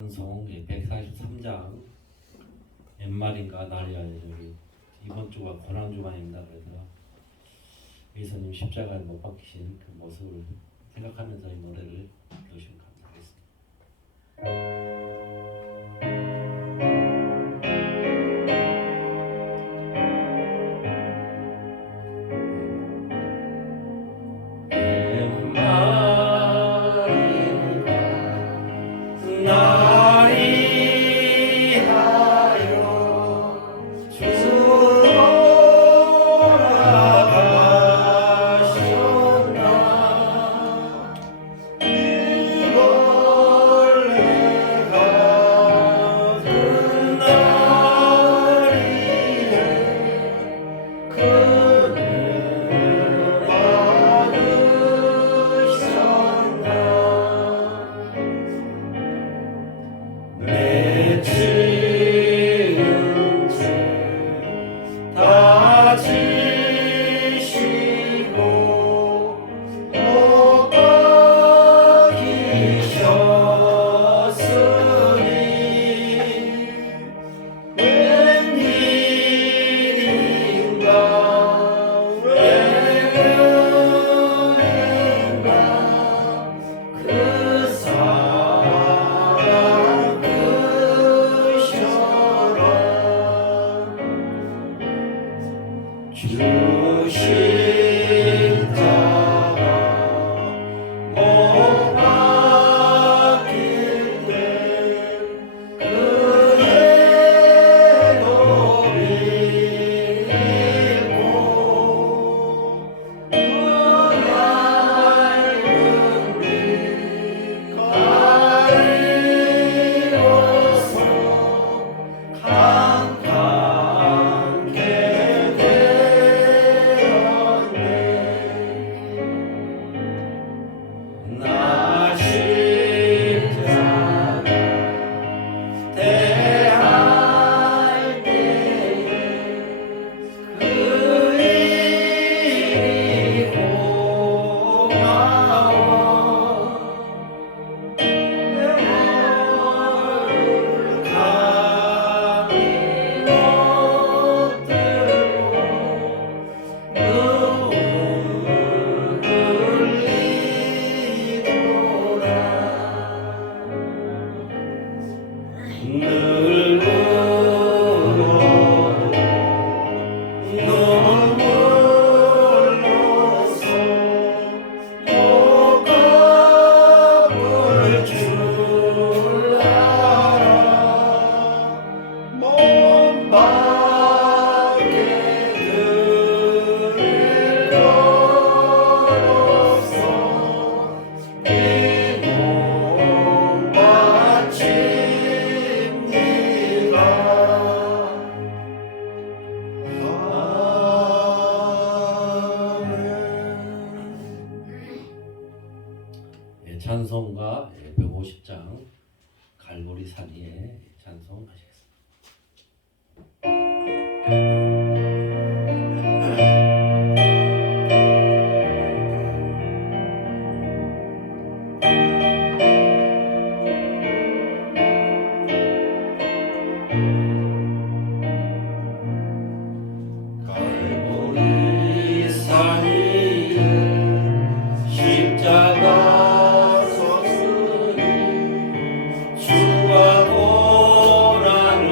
찬송 143장 옛말인가 날이야 여기 이번 주가 고난주간입니다. 그래서 예수님 십자가에 못 박히신 그 모습을 생각하면서 이 노래를 배우시면 감사하겠습니다. 찬송가 150장 갈보리 산 위에 찬송하시겠습니다. 갈보리 산 위에 십자가 주가 고난을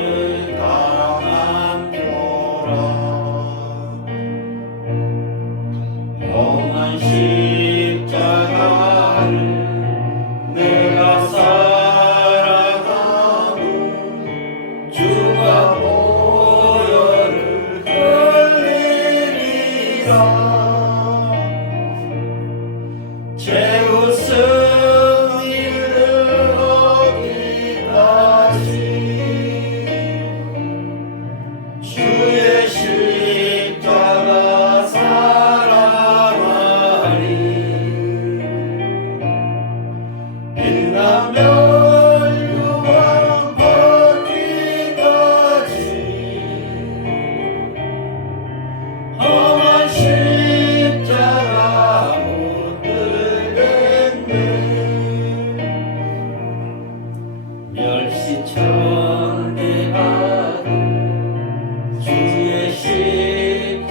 십천대받은 주의 십자가에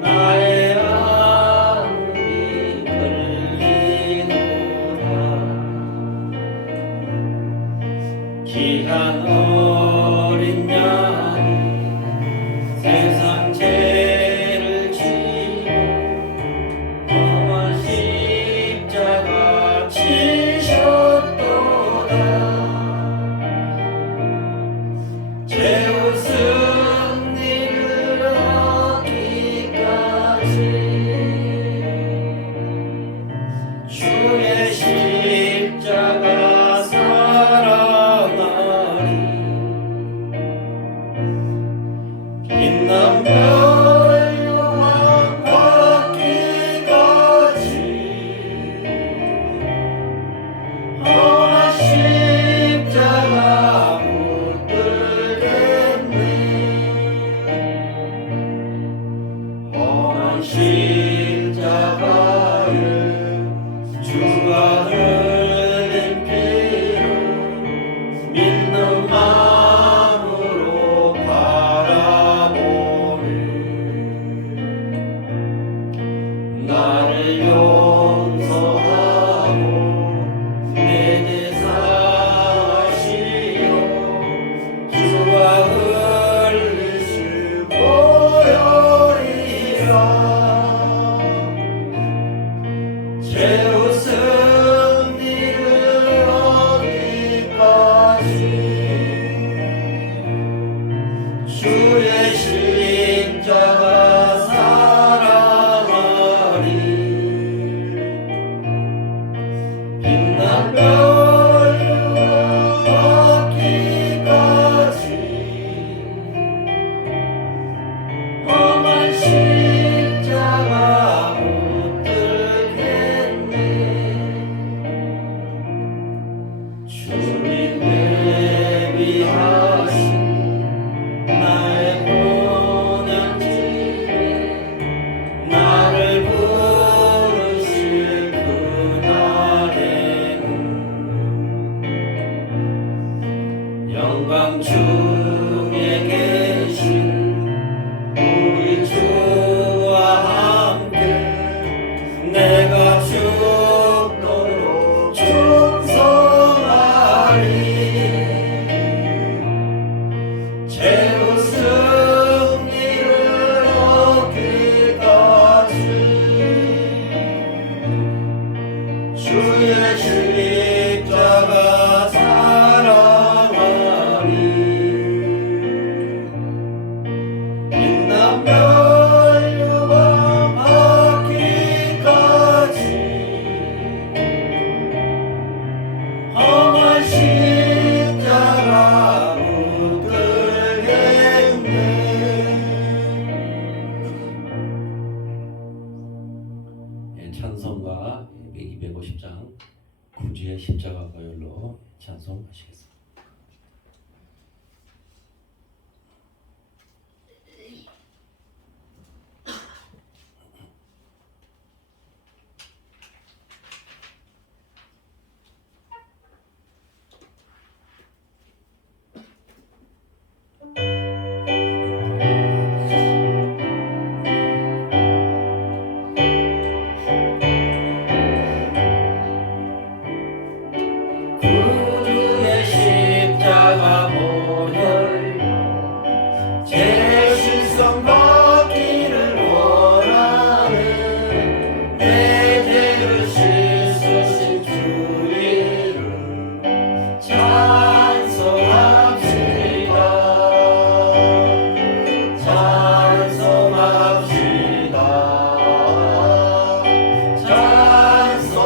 나의 마음이 걸리노라. 귀한 어린 양이 세상 죄를 지고 험한 십자가 지셨도다. 죄 웃은 이를 얻기까지 주의 십자가 사랑하리. 빛난 별 요망 받기까지 험한 십자가 붙들겠네. 험한 십자가를 주가 흘린 피로 믿는 마음으로 바라보리. 나를 용서하고 내 대사하시오. 주가 흘리실 보혈이라. 죄 웃은 이를 얻기까지 주의 십자가 사랑하리. 빛난 별 받기까지 험한 십자가 붙들겠네. 주님 예비하신 나의 본향집에 나를 부르실 그날에는 영광 중에 계신 우리 주와 함께 내가 죽도록 충성하리. 죄 웃은 이를 얻기까지 주의 십자가 사랑하리. 빛난 별 요망 받기까지 험한 십자가 붙들겠네. 찬송가 250장 구주의 십자가 보혈로 찬송하시겠습니다. 구주의 십자가 보혈 제 실성 받기를 원하네. 내 죄를 씻으신 주 이름 찬송합시다. 찬송합시다. 찬송합시다.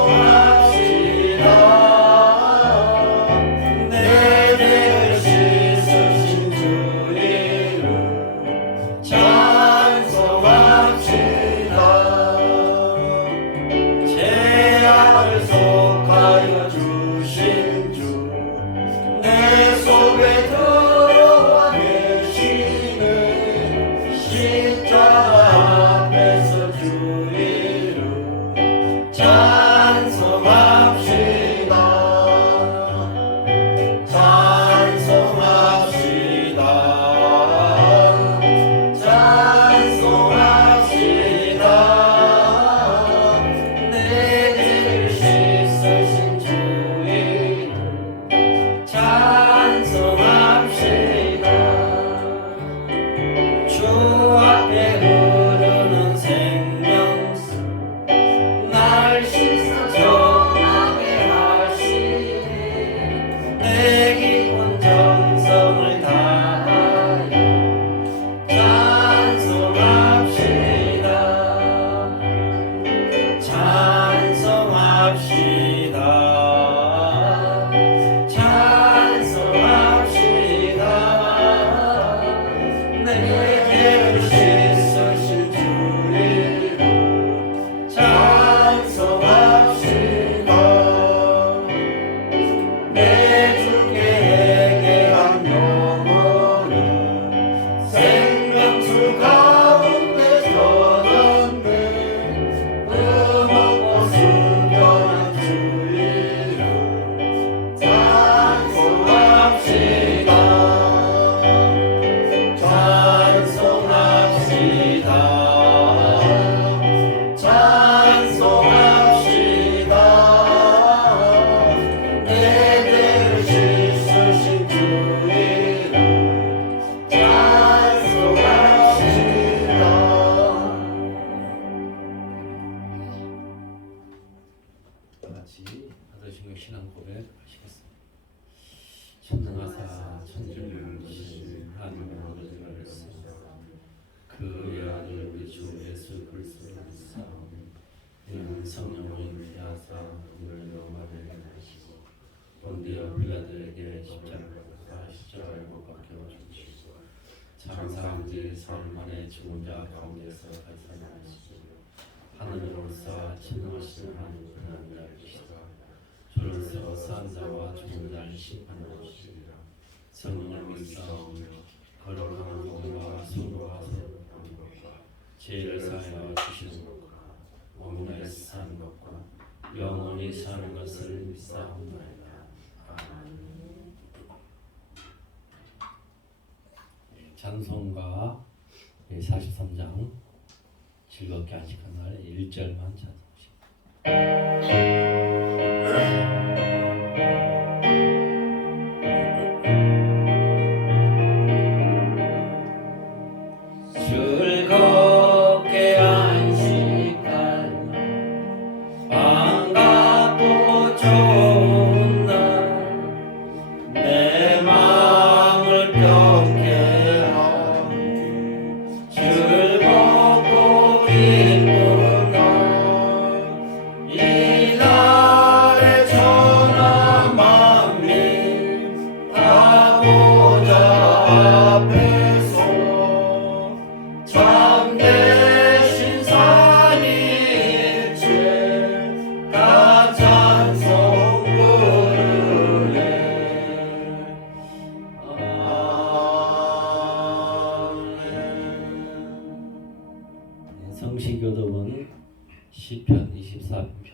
성령을 인도하사 우리를 로마를 하시고 본디오 빌라도에게 십자가를 못 박혀 죽이시고 장사한지 사흘 만에 죽은 자 가운데서 발산하시고 하늘으로 쏘아 진노하시는 하나님을 알리시다. 주를 세워 산 자와 죽은 자를 심판하시리라. 성령을 믿사오며 거룩한 복음과 순교와 세우는 것과 죄를 사하여 주시는 것과 몸을 사는 것과 영원히 사는 것을 믿사옵나이다. 아멘. 찬송가 43장 즐겁게 안식한 날 1절만 찬송합시다. 즐겁게 안식한 날 반갑고 좋은 날 내 마음을 평게 하니 즐겁고 기쁜 날 이 날에 천하 만민 다 보좌 앞에서 참되신 산일체 다 찬송 부르네. 아멘. 성시교독은 시편 24편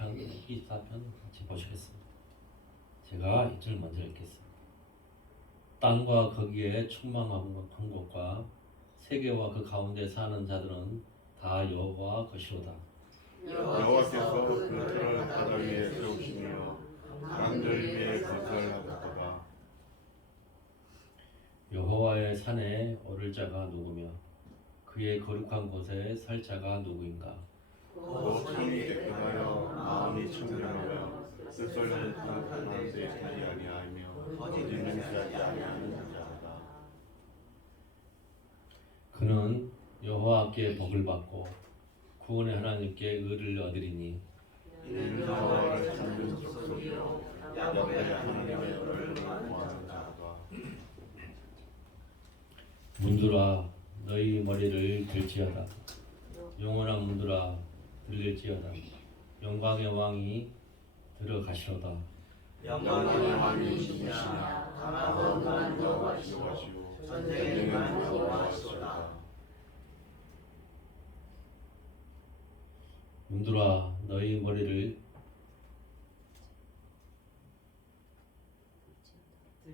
같이 보시겠습니다. 제가 1절 먼저 읽겠습니다. 땅과 거기에 충만한 곳과 세계와 그 가운데 사는 자들은 다 여호와 것이로다. 여호와께서 그 들을 바다 위에 세우시며 강들 위에 건설하셨도다. 여호와의 산에 오를 자가 누구며 그의 거룩한 곳에 설 자가 누구인가? 곧 손이 깨끗하여 마음이 청정하여 쓸쓸한 가운데 있지 아니하며 거짓 맹세하지 아니하는 자다. 그는 여호와께 복을 받고 구원의 하나님께 의를 얻으리니 이는 여호와를 찾는 속이요 야곱의 하나님의 의를 구하는 자다. 문들아 너희 머리를 들지어다. 영원한 문들아 들릴지어다. 영광의 왕이 들어가시로다. 영광의 왕이시냐 강하고 강한 여호와시오 전쟁의 많은 여호와시오다. 문들아 너희 머리를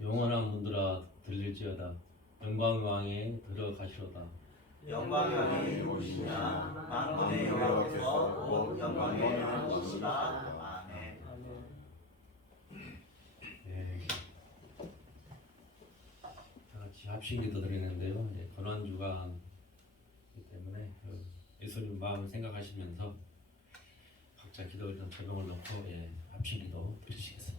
영원한 문들아 들릴지어다. 영광의 왕이 들어가시로다. 영광의 왕이 오시냐 만군의 여호와께서 곧 영광의 왕이시다. 아멘. 네. 다 같이 합심기도 드리는데요. 고난 주간이기 때문에 예수님 마음을 생각하시면서 각자 기도 일단 조명을 넣고 합심기도 드리시겠습니다.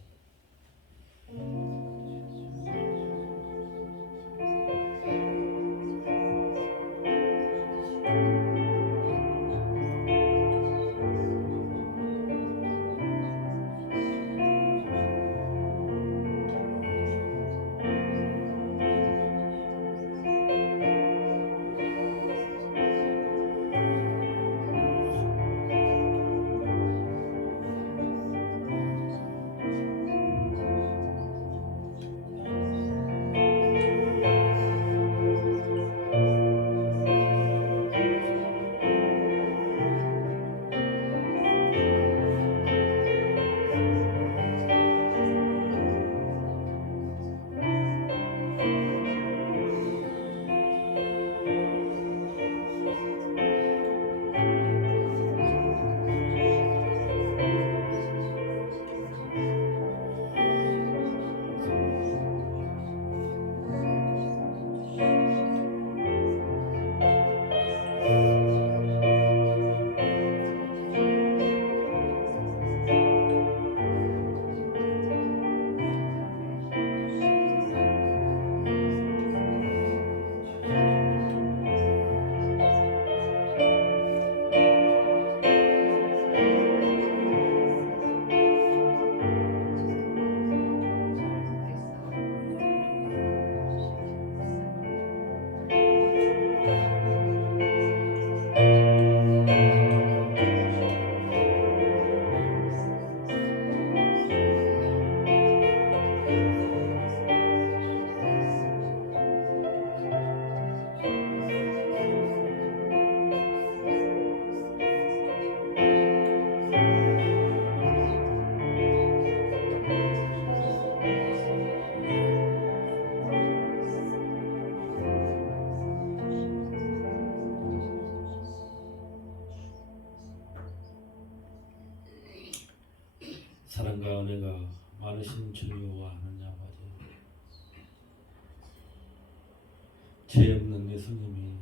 죄 없는 예수님이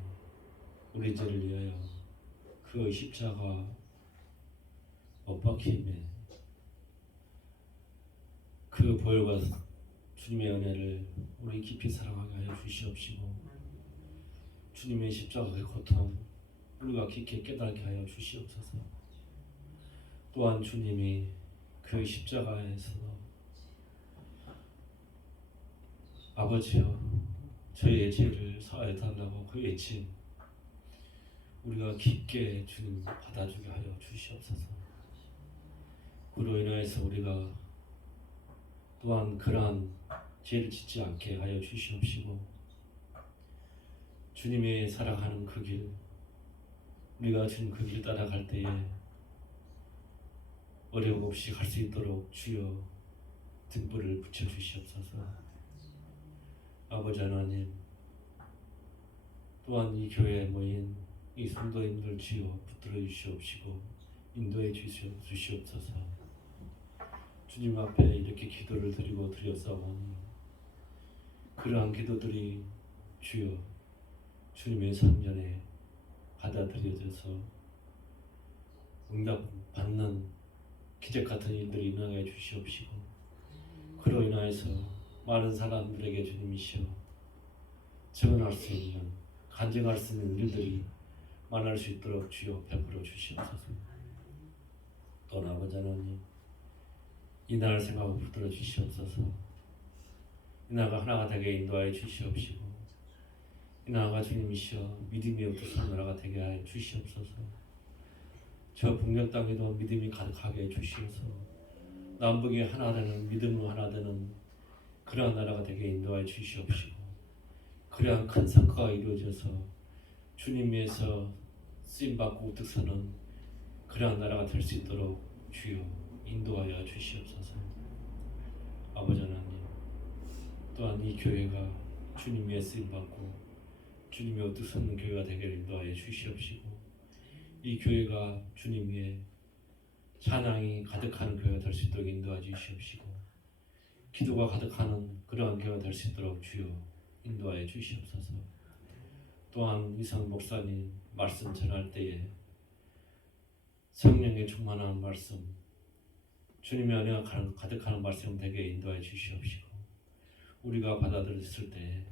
우리 죄를 위하여 그 십자가 못 박힘에 그 보혈과 주님의 은혜를 우리 깊이 사랑하게 하여 주시옵시고, 주님의 십자가의 고통 우리가 깊게 깨닫게 하여 주시옵소서. 또한 주님이 그 십자가에서 아버지여 저희의 죄를 사하여 달라고 그 외침 우리가 깊게 주님 받아주게 하여 주시옵소서. 그로 인하여서 우리가 또한 그러한 죄를 짓지 않게 하여 주시옵시고, 주님의 사랑하는 그 길, 우리가 주님 그 길 따라갈 때에 어려움 없이 갈 수 있도록 주여 등불을 붙여주시옵소서. 아버지 하나님, 또한 이 교회에 모인 이 성도님들 주여 붙들어 주시옵시고 인도해 주시옵소서. 주님 앞에 이렇게 기도를 드리고 드렸사오니 그러한 기도들이 주여 주님의 성전에 받아들여져서 응답받는 기적같은 일들이 일어나게 주시옵시고, 그로 인하여서 많은 사람들에게 주님이시여 증언할 수 있는, 간증할 수 있는 일들이 만날 수 있도록 주여 베풀어 주시옵소서. 또 아버지 하나님, 이날 생각을 붙들어 주시옵소서. 이날과 하나가 되게 인도하여 주시옵시고, 이날과 주님이시여 믿음이 없어서 나라가 되게 하여 주시옵소서. 저 북녘 땅에도 믿음이 가득하게 해 주시옵소서. 남북이 하나 되는, 믿음으로 하나 되는 그러한 나라가 되게 인도하여 주시옵시고, 그러한 큰 성과가 이루어져서 주님 위해서 쓰임받고 우뚝 서는 그러한 나라가 될 수 있도록 주여 인도하여 주시옵소서. 아버지 하나님, 또한 이 교회가 주님 위에 쓰임받고 주님의 우뚝 서는 교회가 되게 인도하여 주시옵시고, 이 교회가 주님 위에 찬양이 가득하는 교회가 될 수 있도록 인도하여 주시옵시고, 기도가 가득하는 그러한 교회가 될 수 있도록 주여 인도하여 주시옵소서. 또한 이상 목사님 말씀 전할 때에 성령의 충만한 말씀, 주님의 은혜가 가득하는 말씀 되게 인도하여 주시옵시고, 우리가 받아들였을 때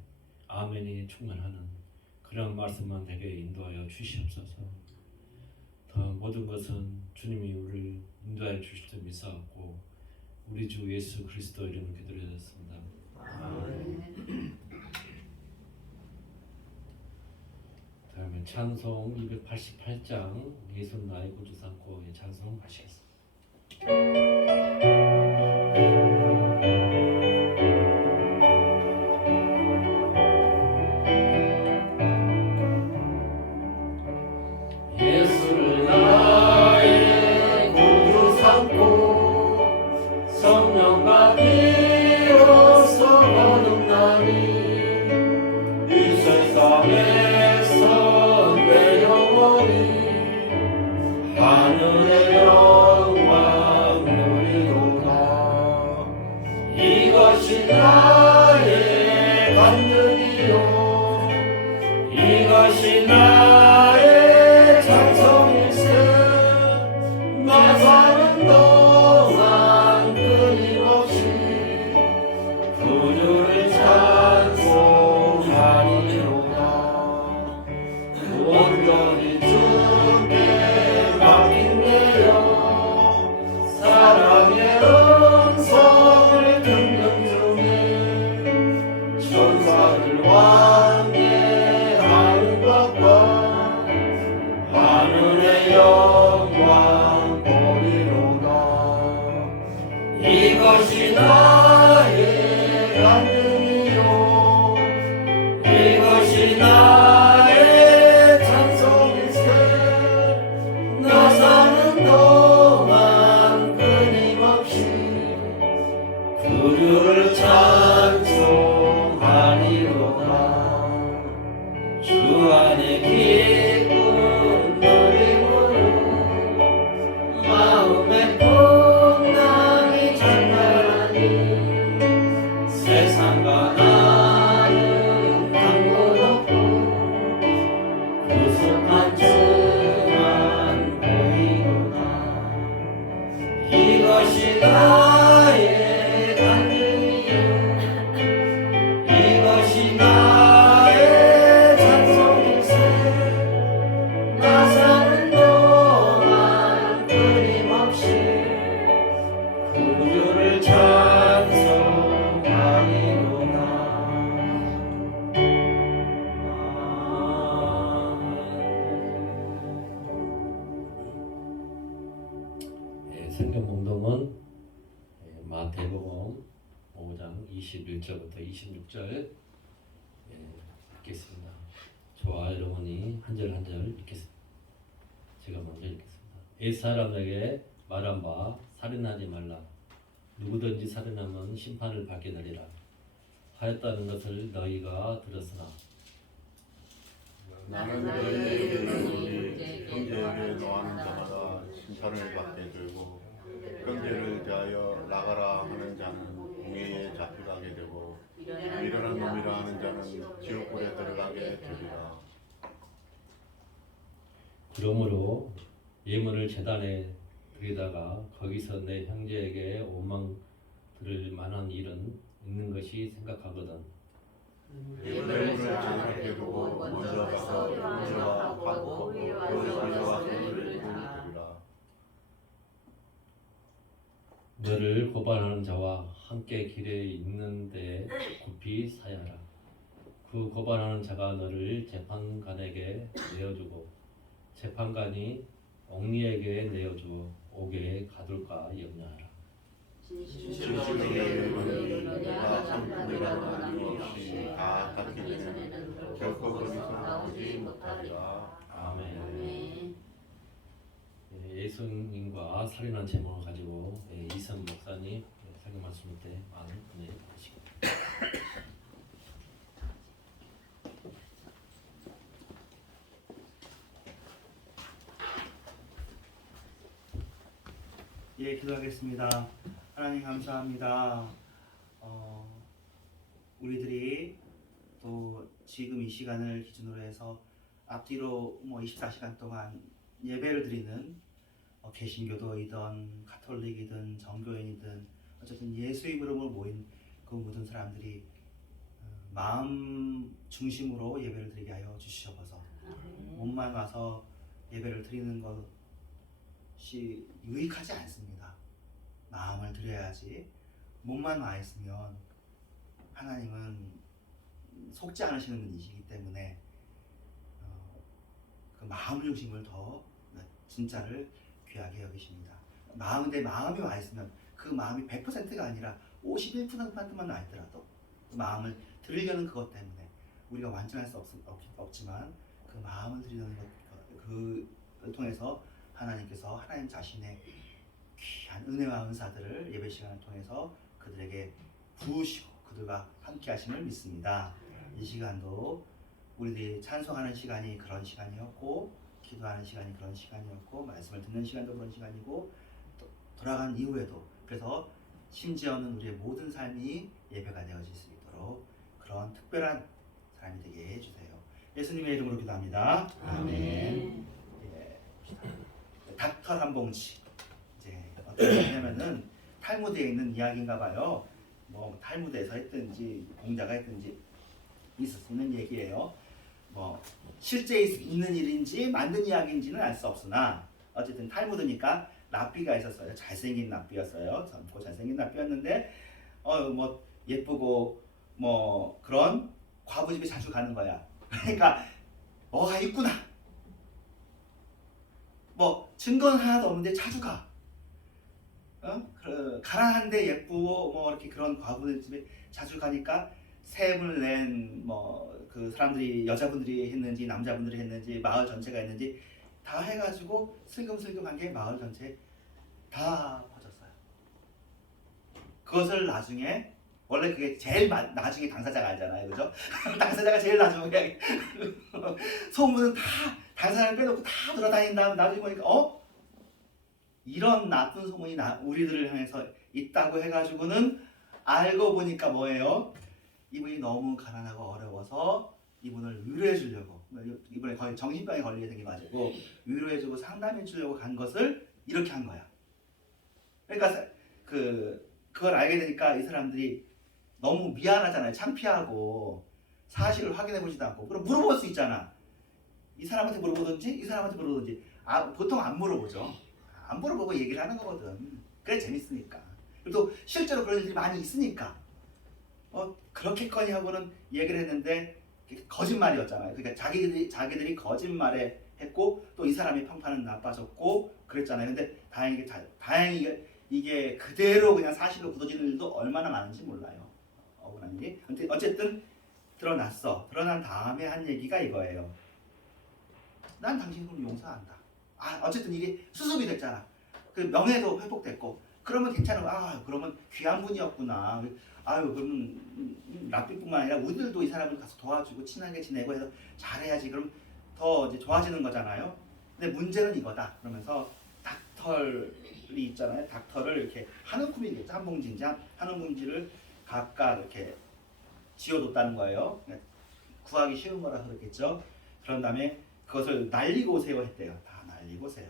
아멘이 충만하는 그런 말씀만 되게 인도하여 주시옵소서. 더 모든 것은 주님이 우리를 인도하여 주실 줄 믿사옵고 우리 주 예수 그리스도 이름으로 기도드렸습니다. 다음에 찬송 288장 예수 나의 구주 삼고의 찬송 하시겠습니다. 예수를 나의 구주 삼고 성령과 비로소 거듭나니 이 세상에서 내 영혼이 하늘의 영광 누리도다. 이것이 나의 간증이요, 이것이 나의 찬송일세. 나 사는 동안 끊임없이 구주를 찬송하리로다. 온전히 주께 맡긴대요. 사랑의 음성을 듣는 중에 천사들 왕래하는 것과 하늘의 영광 보리로다. 이것이 나의 간증이요, 이것이 나의 찬송일세. 나 사는 동안 끊임없이 구주를 찬송하리로다. 주 안에 기쁜 누림으로 마음의 풍랑이 장난하니 세상과 나는 상관없고 21절부터 26절 읽겠습니다. 저와 여러분이 한 절 한 절 읽겠습니다. 제가 먼저 읽겠습니다. 옛사람에게 말한 바 살인하지 말라. 누구든지 살인하면 심판을 받게 되리라 하였다는 것을 너희가 들었으나 나는 너희에게 이르노니 형제에게 노하는 자마다 심판을 받게 되고 형제를 대하여 나가라 하는 자는 공회에 잡혀가게 되고 미련한 놈이라 하는 자는 지옥불에 들어가게 되리라. 그러므로 예물을 제단에 드리다가 거기서 내 형제에게 원망 들을 만한 일은 있는 것이 생각하거든. 예물을 제단에 두고 먼저 가서 형제와 밥 먹고 또 형제와 손을 드리라. 너를 고발하는 자와 함께 길에 있는데 굽히 사야하라. 그 고발하는 자가 너를 재판관에게 내어주고 재판관이 옥리에게 내어주어 옥에 가둘까 염려하라. 진실하게 이르노니 다 성품이라도 아님없이 다 닦기 전에는 결코 거기서 나오지 못하리라. 아멘. 예수님과 살인한 제목을 가지고 이선 목사님 설교 말씀 때 많은 은혜 받으시고. 예, 기도하겠습니다. 하나님 감사합니다. 우리들이 또 지금 이 시간을 기준으로 해서 앞뒤로 24시간 동안 예배를 드리는 개신교도이든 가톨릭이든 정교인이든 어쨌든 예수 이름으로 모인 그 모든 사람들이 마음 중심으로 예배를 드리게 하여 주시옵소서. 몸만 와서 예배를 드리는 것이 유익하지 않습니다. 마음을 드려야지. 몸만 와 있으면 하나님은 속지 않으시는 분이시기 때문에 그 마음 중심을 더 진짜를 귀하게 여기십니다. 내 마음이 와 있으면 그 마음이 100%가 아니라 51%만 와 있더라도 그 마음을 드리려는 그것 때문에 우리가 완전할 수 없지만 그 마음을 드리는 그 통해서 하나님께서 하나님 자신의 귀한 은혜와 은사들을 예배 시간을 통해서 그들에게 부으시고 그들과 함께 하심을 믿습니다. 이 시간도 우리들이 찬송하는 시간이 그런 시간이었고 기도하는 시간이 그런 시간이었고 말씀을 듣는 시간도 그런 시간이고 또 돌아간 이후에도 그래서 심지어는 우리의 모든 삶이 예배가 되어질 수 있도록 그런 특별한 사람이 되게 해주세요. 예수님의 이름으로 기도합니다. 아멘. 예. 닥터 한봉지 이제 어떻게 하냐면은 탈무드에 있는 이야기인가 봐요. 뭐 탈무드에서 했든지 공자가 했든지 있을 수 있는 얘기예요. 뭐 실제 있는 일인지 만든 이야기인지는 알 수 없으나 어쨌든 탈무드니까 랍비가 있었어요. 잘생긴 랍비였어요. 젊고 잘생긴 랍비였는데 뭐 예쁘고 뭐 그런 과부집에 자주 가는 거야. 그러니까 뭐가 있구나. 뭐 증거는 하나도 없는데 자주 가. 가난한데 예쁘고 뭐 이렇게 그런 과부집에 자주 가니까 세금을 낸 뭐 그 사람들이 여자분들이 했는지 남자분들이 했는지 마을 전체가 했는지 다 해가지고 슬금슬금 한 게 마을 전체 다 퍼졌어요. 그것을 나중에 원래 그게 제일 나중에 당사자가 알잖아요, 그죠? 당사자가 제일 나중에 소문은 다 당사자를 빼놓고 다 돌아다닌 다음 나중에 보니까 이런 나쁜 소문이 우리들을 향해서 있다고 해가지고는 알고 보니까 뭐예요? 이분이 너무 가난하고 어려워서 이분을 위로해 주려고 이번에 거의 정신병에 걸리게 된 게 맞고 위로해 주고 상담해 주려고 간 것을 이렇게 한 거야. 그러니까 그걸 알게 되니까 이 사람들이 너무 미안하잖아요. 창피하고 사실을 확인해 보지도 않고 그럼 물어볼 수 있잖아. 이 사람한테 물어보든지 이 사람한테 물어보든지 보통 안 물어보죠. 안 물어보고 얘기를 하는 거거든. 그래 재밌으니까. 그리고 또 실제로 그런 일들이 많이 있으니까 그렇게거니 하고는 얘기를 했는데 거짓말이었잖아요. 그러니까 자기들이 거짓말에 했고 또 이 사람이 평판은 나빠졌고 그랬잖아요. 근데 다행히 이게 그대로 그냥 사실로 굳어지는 일도 얼마나 많은지 몰라요. 그런 일이. 근데 어쨌든 드러났어. 드러난 다음에 한 얘기가 이거예요. 난 당신을 용서한다. 어쨌든 이게 수습이 됐잖아. 그 명예도 회복됐고, 그러면 괜찮아. 그러면 귀한 분이었구나. 그러면 랍비뿐만 아니라 우리들도 이 사람을 가서 도와주고 친하게 지내고 해서 잘해야지. 그럼 더 이제 좋아지는 거잖아요. 근데 문제는 이거다. 그러면서 닥털이 있잖아요. 닥터를 이렇게 한 움큼이겠죠. 한 봉지인지 한 움큼지를 각각 이렇게 지어뒀다는 거예요. 구하기 쉬운 거라 그랬겠죠. 그런 다음에 그것을 날리고 오세요 했대요. 다 날리고 오세요.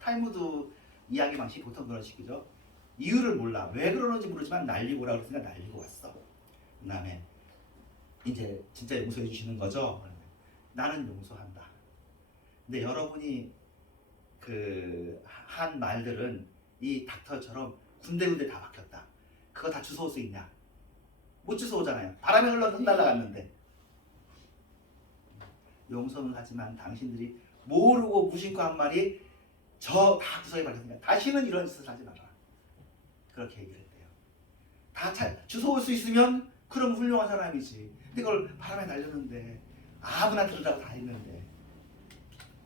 탈무드 이야기 방식 보통 그런 식이죠. 이유를 몰라. 왜 그러는지 모르지만 날리고 오라고 그랬으니까 날리고 왔어. 그 다음에 이제 진짜 용서해 주시는 거죠. 나는 용서한다. 근데 여러분이 그 한 말들은 이 닥터처럼 군데군데 다 박혔다. 그거 다 주워올 수 있냐? 못 주워오잖아요. 바람에 흘러 날아갔는데. 용서는 하지만 당신들이 모르고 무심코 한 말이 저 다 구석에 박혔으니까 다시는 이런 짓을 하지 마라. 그렇게 얘기를 했대요. 다 주워올 수 있으면 그럼 훌륭한 사람이지. 근데 그걸 바람에 날렸는데 아무나 들으라고 다 했는데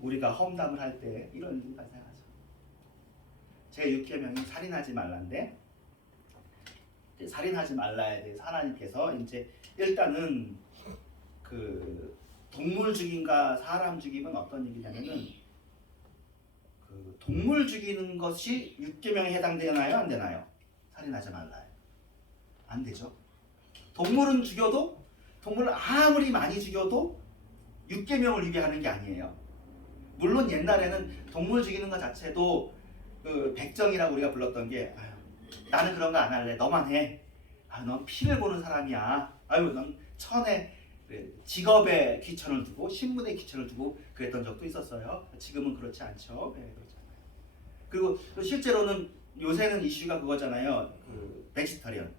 우리가 험담을 할 때 이런 일이 발생하죠. 제6계명이 살인하지 말라인데 살인하지 말라에 대해서 하나님께서 이제 일단은 그 동물 죽임과 사람 죽임은 어떤 얘기냐면은 그 동물 죽이는 것이 6계명에 해당되나요? 안 되나요? 살인하지 말라요. 안 되죠. 동물은 죽여도 동물을 아무리 많이 죽여도 6계명을 위배하는 게 아니에요. 물론 옛날에는 동물 죽이는 것 자체도 그 백정이라고 우리가 불렀던 게 나는 그런 거 안 할래. 너만 해. 넌 피를 보는 사람이야. 넌 천에 직업에 귀천을 두고 신분에 귀천을 두고 그랬던 적도 있었어요. 지금은 그렇지 않죠. 네, 그렇지 않아요. 그리고 또 실제로는 요새는 이슈가 그거잖아요. 그 베지터리언,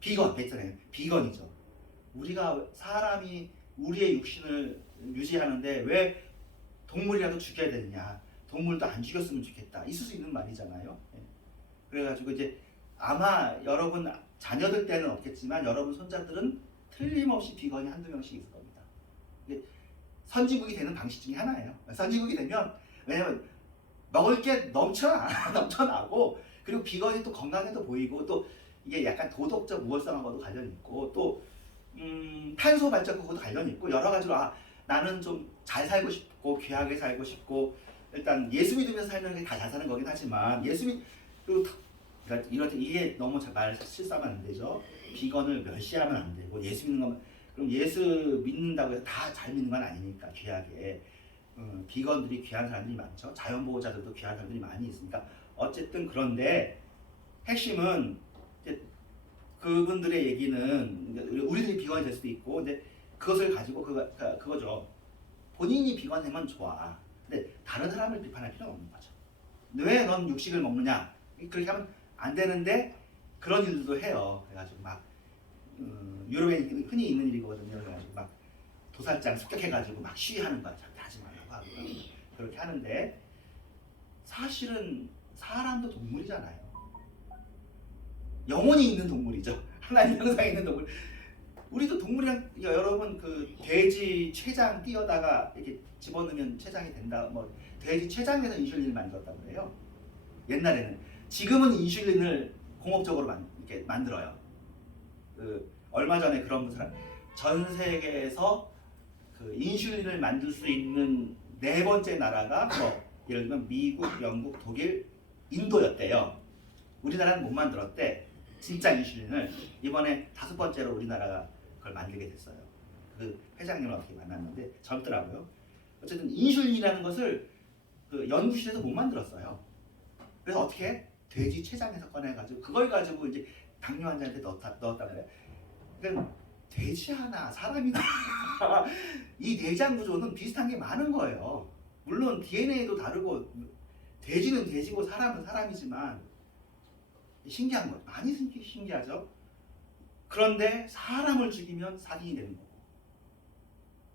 베지터리언, 비건이죠. 우리가 사람이 우리의 육신을 유지하는데 왜 동물이라도 죽여야 되느냐? 동물도 안 죽였으면 좋겠다. 있을 수 있는 말이잖아요. 네. 그래가지고 이제 아마 여러분 자녀들 때는 없겠지만 여러분 손자들은 틀림없이 비건이 한두 명씩 있을 겁니다. 선진국이 되는 방식 중에 하나예요. 선진국이 되면 왜냐면 먹을 게 넘쳐나고 그리고 비건이 또 건강에도 보이고 또 이게 약간 도덕적 우월성하고도 관련이 있고 또 탄소 발전하고도 관련이 있고 여러 가지로 나는 좀 잘 살고 싶고 귀하게 살고 싶고 일단 예수 믿으면서 살면 게 다 잘 사는 거긴 하지만 그러니까 이게 너무 말 실수하면 안 되죠. 비건을 멸시하면 안 되고 예수 믿는 거면 그럼 예수 믿는다고 해서 다 잘 믿는 건 아니니까 귀하게 비건들이 귀한 사람들이 많죠. 자연보호자들도 귀한 사람들이 많이 있으니까 어쨌든 그런데 핵심은 이제 그분들의 얘기는 우리들이 비건이 될 수도 있고 근데 그것을 가지고 그거죠. 본인이 비건하면 좋아. 근데 다른 사람을 비판할 필요는 없는 거죠. 왜 넌 육식을 먹느냐? 그렇게 하면 안 되는데 그런 일들도 해요. 그래가지고 막 유럽에 흔히 있는 일이거든요. 그래가지고 막 도살장 습격해가지고 막 시위하는 거야. 절대 하지 말라고 하고 그렇게 하는데 사실은 사람도 동물이잖아요. 영혼이 있는 동물이죠. 하나님 형상에 있는 동물. 우리도 동물이랑 여러분 그 돼지 췌장 띄어다가 이렇게 집어넣으면 췌장이 된다. 뭐 돼지 췌장에서 인슐린을 만들었다고 그래요. 옛날에는. 지금은 인슐린을 공업적으로 이렇게 만들어요. 얼마 전에 그런 사람 전 세계에서 그 인슐린을 만들 수 있는 4번째 나라가 뭐 예를 들면 미국, 영국, 독일, 인도였대요. 우리나라는 못 만들었대. 진짜 인슐린을 이번에 5번째로 우리나라가 그걸 만들게 됐어요. 그 회장님을 어떻게 만났는데 젊더라고요. 어쨌든 인슐린이라는 것을 그 연구실에서 못 만들었어요. 그래서 어떻게 돼지 췌장에서 꺼내가지고 그걸 가지고 이제 당뇨 환자한테 넣었다 그래요. 그러니까 돼지 하나 사람이나 이 내장 구조는 비슷한 게 많은 거예요. 물론 DNA도 다르고 돼지는 돼지고 사람은 사람이지만 신기한 거 많이 신기하죠. 그런데 사람을 죽이면 살인이 되는 거고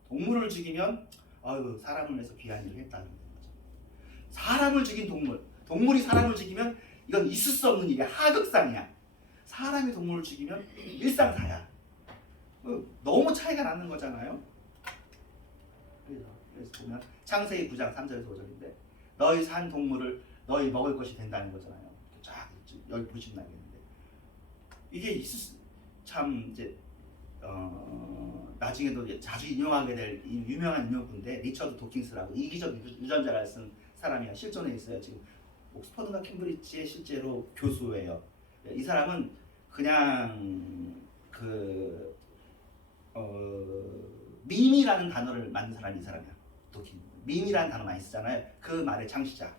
동물을 죽이면 사람을 위해서 귀한 일을 했다는 거죠. 사람을 죽인 동물이 사람을 죽이면 이건 있을 수 없는 일이야. 하극상이야. 사람이 동물을 죽이면 일상사야. 너무 차이가 나는 거잖아요. 그래서 보면 창세기 9장 3절에서 5절인데 너희 산 동물을 너희 먹을 것이 된다는 거잖아요. 쫙 여기 보시면 나겠는데 이게 참 이제 나중에도 자주 인용하게 될 유명한 인용꾼인데 리처드 도킨스라고 이기적 유전자를 쓴 사람이 실존에 있어요. 지금 옥스퍼드나 캠브리지의 실제로 교수예요. 이 사람은 그냥 밈이라는 단어를 만든 사람이 이 사람이야. 도킨. 밈이라는 단어 많이 쓰잖아요. 그 말의 창시자.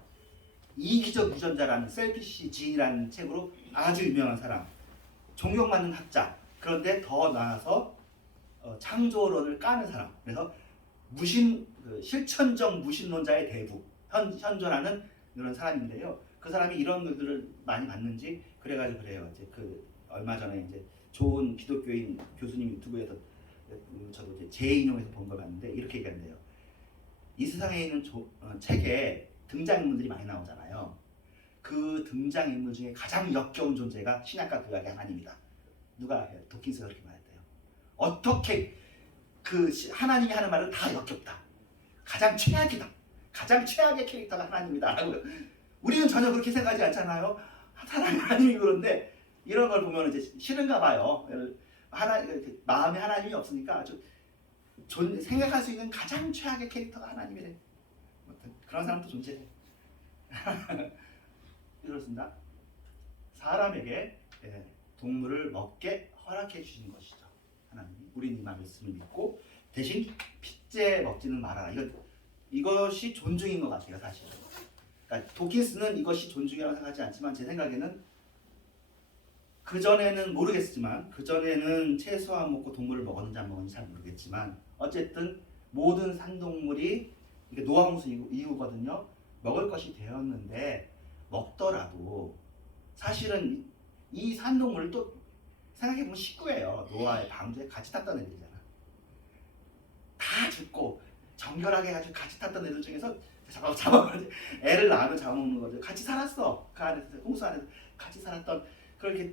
이기적 유전자라는 셀피시 진이라는 책으로 아주 유명한 사람. 존경받는 학자. 그런데 더 나아가서 창조론을 까는 사람. 그래서 실천적 무신론자의 대부. 현존하는 그런 사람인데요. 그 사람이 이런 글들을 많이 봤는지 그래가지고 그래요. 이제 얼마 전에 이제 좋은 기독교인 교수님 유튜브에서 저도 이제 재인용해서 본 걸 봤는데 이렇게 얘기한대요. 이 세상에 있는 책에 등장인물들이 많이 나오잖아요. 그 등장인물 중에 가장 역겨운 존재가 신약과 구약의 하나님이다. 누가 해요? 도킨스가 그렇게 말했대요. 어떻게 하나님이 하는 말은 다 역겹다. 가장 최악이다. 가장 최악의 캐릭터가 하나님이다. 우리는 전혀 그렇게 생각하지 않잖아요. 하나님이 그런데 이런 걸 보면 이제 싫은가 봐요. 마음에 하나님이 없으니까 아주 생각할 수 있는 가장 최악의 캐릭터가 하나님이래. 그런 사람도 존재해. 그렇습니다. 사람에게 동물을 먹게 허락해 주신 것이죠. 하나님이 우리는 이 말씀을 믿고 대신 핏째 먹지는 말아라. 이것이 존중인 것 같아요, 사실. 그러니까 도킨스는 이것이 존중이라고 생각하지 않지만 제 생각에는 그전에는 모르겠지만 그전에는 채소 안 먹고 동물을 먹었는지 안 먹었는지 잘 모르겠지만 어쨌든 모든 산동물이 이게 노아홍수 이후거든요. 먹을 것이 되었는데 먹더라도 사실은 이 산동물을 또 생각해보면 식구예요. 노아의 방주에 같이 탔던 애들이잖아. 다 죽고 정결하게 해가지고 같이 탔던 애들 중에서 애를 낳으면 잡아먹는 거죠. 같이 살았어. 그 안에서 홍수 안에서 같이 살았던 그렇게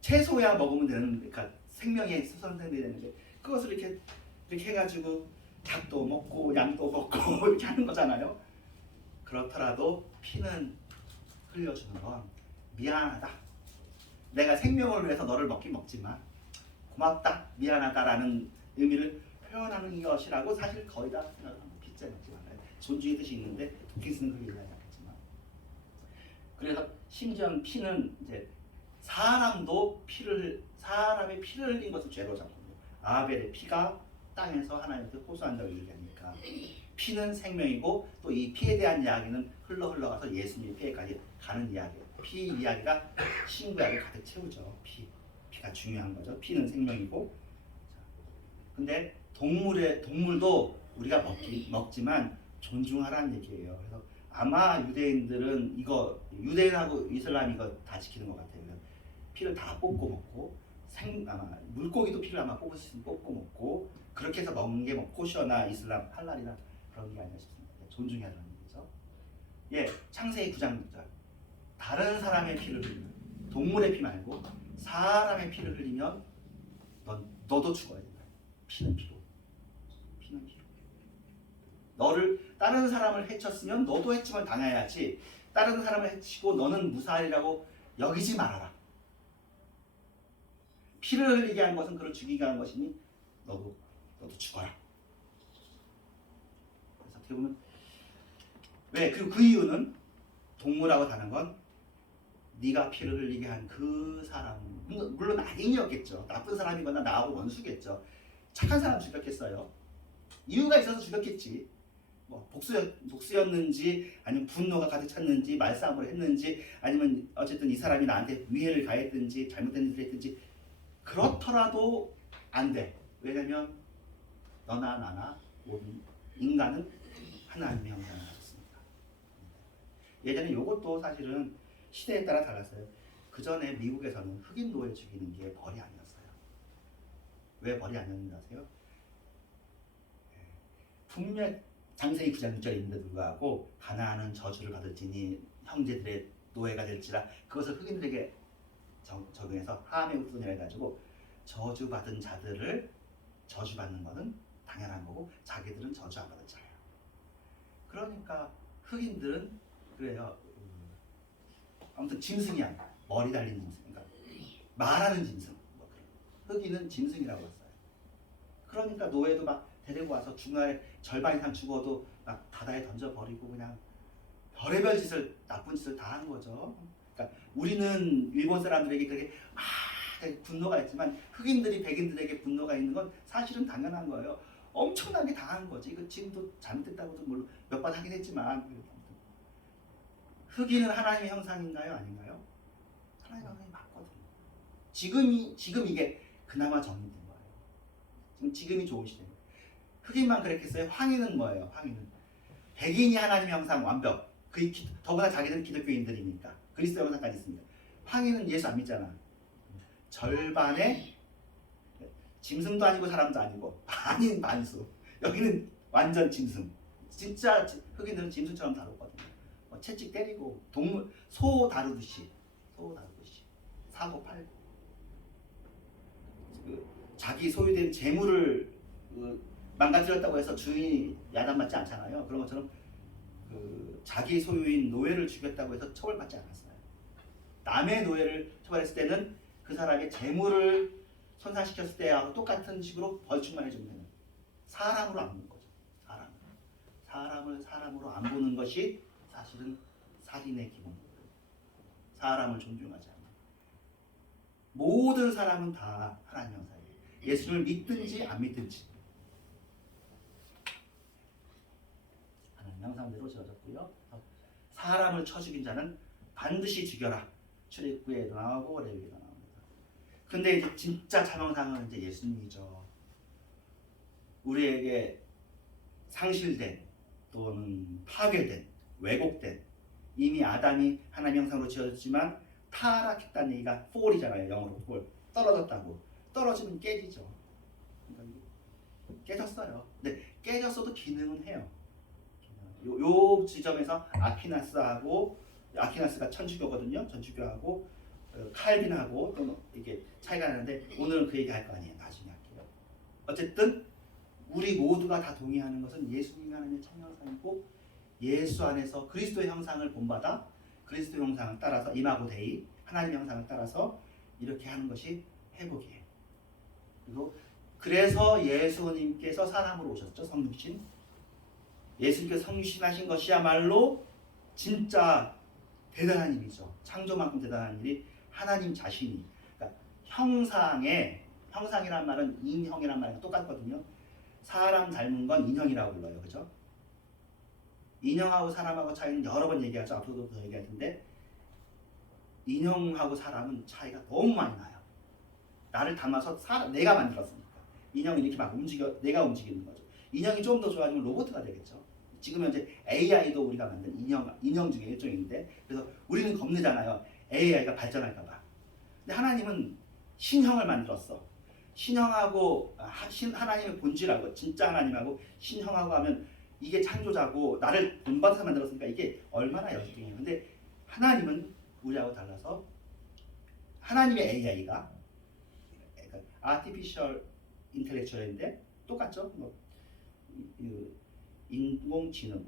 채소야 먹으면 되는 그러니까 생명의 선생들이 되는데 그것을 이렇게 해가지고 닭도 먹고 양도 먹고 이렇게 하는 거잖아요. 그렇더라도 피는 흘려주는 건 미안하다. 내가 생명을 위해서 너를 먹긴 먹지만 고맙다, 미안하다라는 의미를 표현하는 것이라고 사실 거의 다 생각합니다. 핏째 먹지 말아요. 존중의 뜻이 있는데 도킨스는 그렇게 얘기하지 않겠지만 그래서 심지어 피는 이제 사람의 피를 흘린 것을 죄로 잡고 아벨의 피가 땅에서 하나님께 호소한다고 얘기하니까 피는 생명이고 또 이 피에 대한 이야기는 흘러가서 예수님의 피에까지 가는 이야기예요. 피 이야기가 신구약을 가득 채우죠. 피가 중요한 거죠. 피는 생명이고. 근데 동물도 우리가 먹지만 존중하라는 얘기예요. 그래서 아마 유대인들은 유대인하고 이슬람 이거 다 지키는 것 같아요. 피를 다 뽑고 먹고 아마 물고기도 피를 아마 뽑고 먹고 그렇게 해서 먹는 게 코셔나 이슬람 할랄이나 그런 게 아니라 싶습니다. 존중해야 하는 얘기죠. 창세기 9장 6절. 다른 사람의 피를 흘리면 동물의 피 말고 사람의 피를 흘리면 너도 죽어야 된다. 피는 피로. 너를 다른 사람을 해쳤으면 너도 해침을 당해야지. 다른 사람을 해치고 너는 무사하리라고 여기지 말아라. 피를 흘리게 한 것은 그를 죽이게 한 것이니 너도 죽어라. 그래서 어떻게 보면 그 이유는 동물하고 다른 건 네가 피를 흘리게 한 그 사람 물론 악인이었겠죠. 나쁜 사람이거나 나하고 원수겠죠. 착한 사람 죽였겠어요. 이유가 있어서 죽였겠지. 복수였는지 아니면 분노가 가득 찼는지 말싸움을 했는지 아니면 어쨌든 이 사람이 나한테 위해를 가했든지 잘못된 일을 했든지 그렇더라도 안 돼. 왜냐면 너나 나나 모든 인간은 하나님의 형상을 가졌습니다. 예전에 이것도 사실은 시대에 따라 달랐어요. 그 전에 미국에서는 흑인 노예 죽이는 게 벌이 아니었어요. 왜 벌이 아니었는지 아세요? 분명 창세기 9장 6절에 있는데 불구하고 가나안은 저주를 받을지니 형제들의 노예가 될지라 그것을 흑인들에게 적용해서 함의 후손이라 해가지고 저주받은 자들을 저주받는 것은 당연한 거고 자기들은 저주 안 받을 자예요. 그러니까 흑인들은 그래요. 아무튼 짐승이야. 머리 달린 짐승. 그러니까 말하는 짐승. 흑인은 짐승이라고 했어요. 그러니까 노예도 막 데리고 와서 중간에 절반 이상 죽어도 막 바다에 던져버리고 그냥 별의별 짓을 나쁜 짓을 다 한 거죠. 그러니까 우리는 일본 사람들에게 그렇게 되게 분노가 있지만 흑인들이 백인들에게 분노가 있는 건 사실은 당연한 거예요. 엄청나게 당한 거지. 이거 지금도 잘못됐다고도 물론 몇 번 하긴 했지만 흑인은 하나님의 형상인가요? 아닌가요? 하나님의 형상이 맞거든요. 지금 이게 그나마 정리된 거예요. 지금이 좋은 시대예요. 흑인만 그랬겠어요? 황인은 뭐예요? 황인은 백인이 하나님의 형상 완벽. 더구나 자기들은 기독교인들이니까 그리스도 형상까지 있습니다. 황인은 예수 안 믿잖아. 절반의 짐승도 아니고 사람도 아니고 반인 반수. 여기는 완전 짐승. 진짜 흑인들은 짐승처럼 다루거든요. 채찍 때리고 동물 소 다루듯이 사고 팔고 자기 소유된 재물을 망가뜨렸다고 해서 주인이 야단맞지 않잖아요. 그런 것처럼 자기 소유인 노예를 죽였다고 해서 처벌받지 않았어요. 남의 노예를 처벌했을 때는 그 사람의 재물을 손상시켰을 때하고 똑같은 식으로 벌충만 해주면 되는 사람으로 안 보는 거죠. 사람을 사람으로 안 보는 것이 사실은 살인의 기본이에요. 사람을 존중하지 않는 모든 사람은 다 하나님 형상이에요. 예수를 믿든지 안 믿든지 하나님 형상대로 지어졌고요. 사람을 쳐 죽인 자는 반드시 죽여라. 출애굽기에도 나오고 레위기에도 나옵니다. 근데 이제 진짜 자명상은 이제 예수님이죠. 우리에게 상실된 또는 파괴된 왜곡된 이미 아담이 하나님 형상으로 지어졌지만 타락했다는 얘기가 fall이잖아요. 영어로 fall. 떨어졌다고. 떨어지면 깨지죠. 그러니까 깨졌어요. 근데 깨졌어도 기능은 해요. 요 지점에서 아퀴나스가 천주교거든요. 천주교하고 칼빈하고 또 이게 차이가 나는데 오늘은 그 얘기 할 거 아니에요. 나중에 할게요. 어쨌든 우리 모두가 다 동의하는 것은 예수님이 하나님의 참형상이고 예수 안에서 그리스도의 형상을 본받아 그리스도의 형상을 따라서 이마고 데이 하나님의 형상을 따라서 이렇게 하는 것이 회복이에요. 그리고 그래서 예수님께서 사람으로 오셨죠. 성육신. 예수님께서 성육신하신 것이야말로 진짜 대단한 일이죠. 창조만큼 대단한 일이 하나님 자신이 그러니까 형상이란 말은 인형이란 말이랑 똑같거든요. 사람 닮은 건 인형이라고 불러요. 그죠? 인형하고 사람하고 차이는 여러 번 얘기하죠. 앞으로도 더 얘기할 텐데 인형하고 사람은 차이가 너무 많이 나요. 나를 담아서 내가 만들었으니까. 인형은 이렇게 막 내가 움직이는 거죠. 인형이 좀 더 좋아지면 로봇가 되겠죠. 지금 현재 AI도 우리가 만든 인형 중에 일종인데 그래서 우리는 겁내잖아요. AI가 발전할까 봐. 근데 하나님은 신형을 만들었어. 신형하고 하나님의 본질하고 진짜 하나님하고 신형하고 하면 이게 창조자고 나를 본받아서 만들었으니까 이게 얼마나 역동이에요. 근데 하나님은 우리하고 달라서 하나님의 AI가 그러니까 Artificial Intellectual인데 똑같죠? 인공지능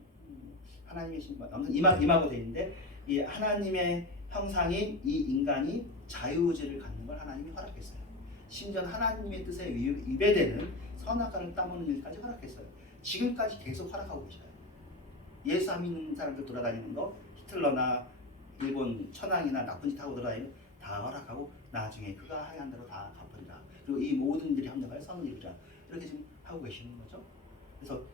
하나님의 아무튼 이마고 돼 있는데 이 하나님의 형상인 이 인간이 자유의지를 갖는 걸 하나님이 허락했어요. 심지어 하나님의 뜻에 위배되는 선악과를 따먹는 일까지 허락했어요. 지금까지 계속 허락하고 계셔요. 예수 안 믿는 사람들 돌아다니는 거 히틀러나 일본 천황이나 나쁜 짓 하고 돌아다니는 거 다 허락하고 나중에 그가 하얀 대로 다 갚으리라. 그리고 이 모든 일이 합력하여 선을 이루리라. 이렇게 지금 하고 계시는 거죠. 그래서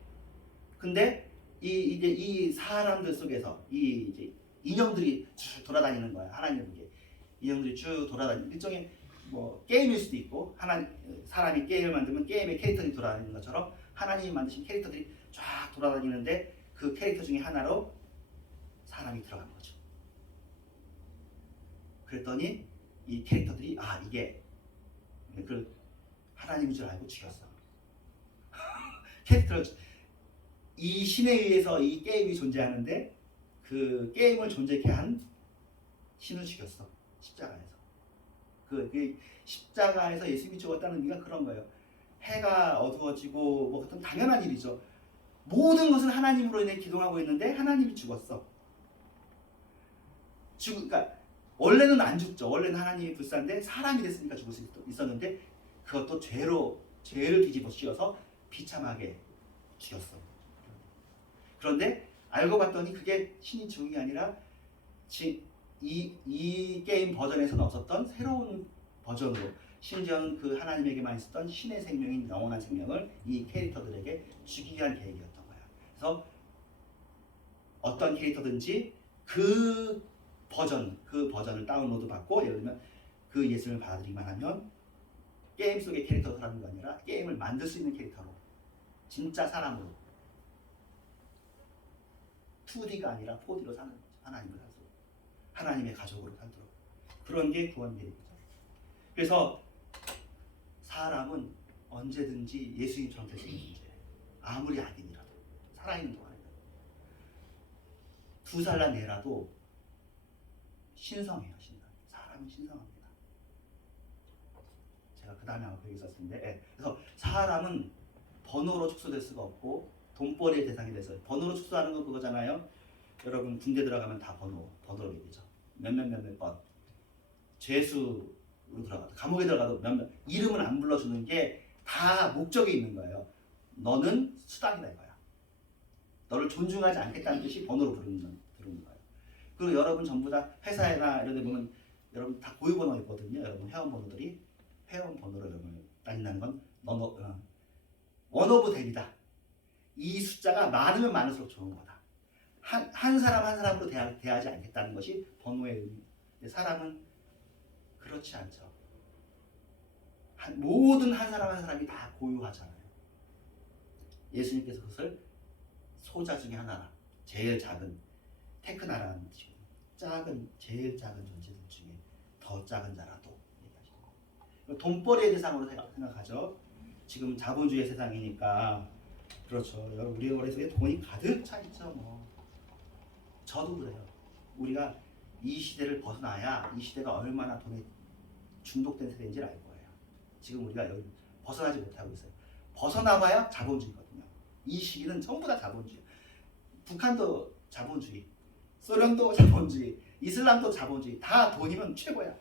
근데 이 사람들 속에서 이제 인형들이 쭉 돌아다니는 거야. 하나님에게 인형들이 쭉 돌아다니는 일종의 뭐 게임일 수도 있고 사람이 게임을 만들면 게임의 캐릭터들이 돌아다니는 것처럼 하나님이 만드신 캐릭터들이 쫙 돌아다니는데 그 캐릭터 중에 하나로 사람이 들어간 거죠. 그랬더니 이 캐릭터들이 이게 그 하나님인 줄 알고 죽였어. 캐릭터를 이 신에 의해서 이 게임이 존재하는데 그 게임을 존재케 한 신을 죽였어. 십자가에서. 그 십자가에서 예수님이 죽었다는 의미가 그런 거예요. 해가 어두워지고 뭐 그건 당연한 일이죠. 모든 것은 하나님으로 인해 기동하고 있는데 하나님이 죽었어. 그러니까 원래는 안 죽죠. 원래는 하나님이 불사인데 사람이 됐으니까 죽을 수 있었는데 그것도 죄를 뒤집어 씌워서 비참하게 죽였어. 그런데 알고 봤더니 그게 신이 죽은 게 아니라 이 게임 버전에서는 없었던 새로운 버전으로, 심지어는 그 하나님에게만 있었던 신의 생명인 영원한 생명을 이 캐릭터들에게 주기 위한 계획이었던 거야. 그래서 어떤 캐릭터든지 그 버전을 다운로드 받고, 예를 들면 그 예수님을 받아들이기만 하면 게임 속의 캐릭터로 사는 게 아니라 게임을 만들 수 있는 캐릭터로, 진짜 사람으로, 2D가 아니라 4D로 사는 거죠. 하나님을 살수, 하나님의 가족으로 살도록. 그런 게 구원 계획이죠. 그래서 사람은 언제든지 예수님처럼 될 수 있는 존재예요. 아무리 악인이라도, 살아있는 동안에는. 2살 난 애라도 신성해요. 사람은 신성합니다. 제가 그 다음에 아마 그 얘기 썼을 텐데, 그래서 사람은 번호로 축소될 수가 없고 돈벌이의 대상이 돼서, 번호로 축소하는 건 그거잖아요. 여러분 군대 들어가면 다 번호로 얘기죠. 몇몇 번. 죄수로 들어가도, 감옥에 들어가도 몇몇, 이름을 안 불러주는 게 다 목적이 있는 거예요. 너는 수단이다 이거야. 너를 존중하지 않겠다는 뜻이 번호로 부르는 거예요. 그리고 여러분 전부 다 회사나 이런 데 보면 여러분 다 고유번호 있거든요. 여러분 회원번호들이, 회원번호로 여러분을 따진다는 건 원 오브 댐이다. 이 숫자가 많으면 많을수록 좋은 거다. 한 사람 한 사람으로 대하지 않겠다는 것이 번호의 의미. 근데 사람은 그렇지 않죠. 모든 한 사람 한 사람이 다 고유하잖아요. 예수님께서 그것을 소자 중에 하나라, 제일 작은 테크나라는 뜻이고, 제일 작은 존재들 중에 더 작은 자라도 얘기하시는 거예요. 돈벌이의 대상으로 생각하죠. 지금 자본주의 세상이니까. 그렇죠. 우리 머릿속에 돈이 가득 차 있죠. 뭐 저도 그래요. 우리가 이 시대를 벗어나야 이 시대가 얼마나 돈에 중독된 세대인지 알 거예요. 지금 우리가 여기 벗어나지 못하고 있어요. 벗어나봐야 자본주의거든요. 이 시기는 전부 다 자본주의. 북한도 자본주의, 소련도 자본주의, 이슬람도 자본주의. 다 돈이면 최고야.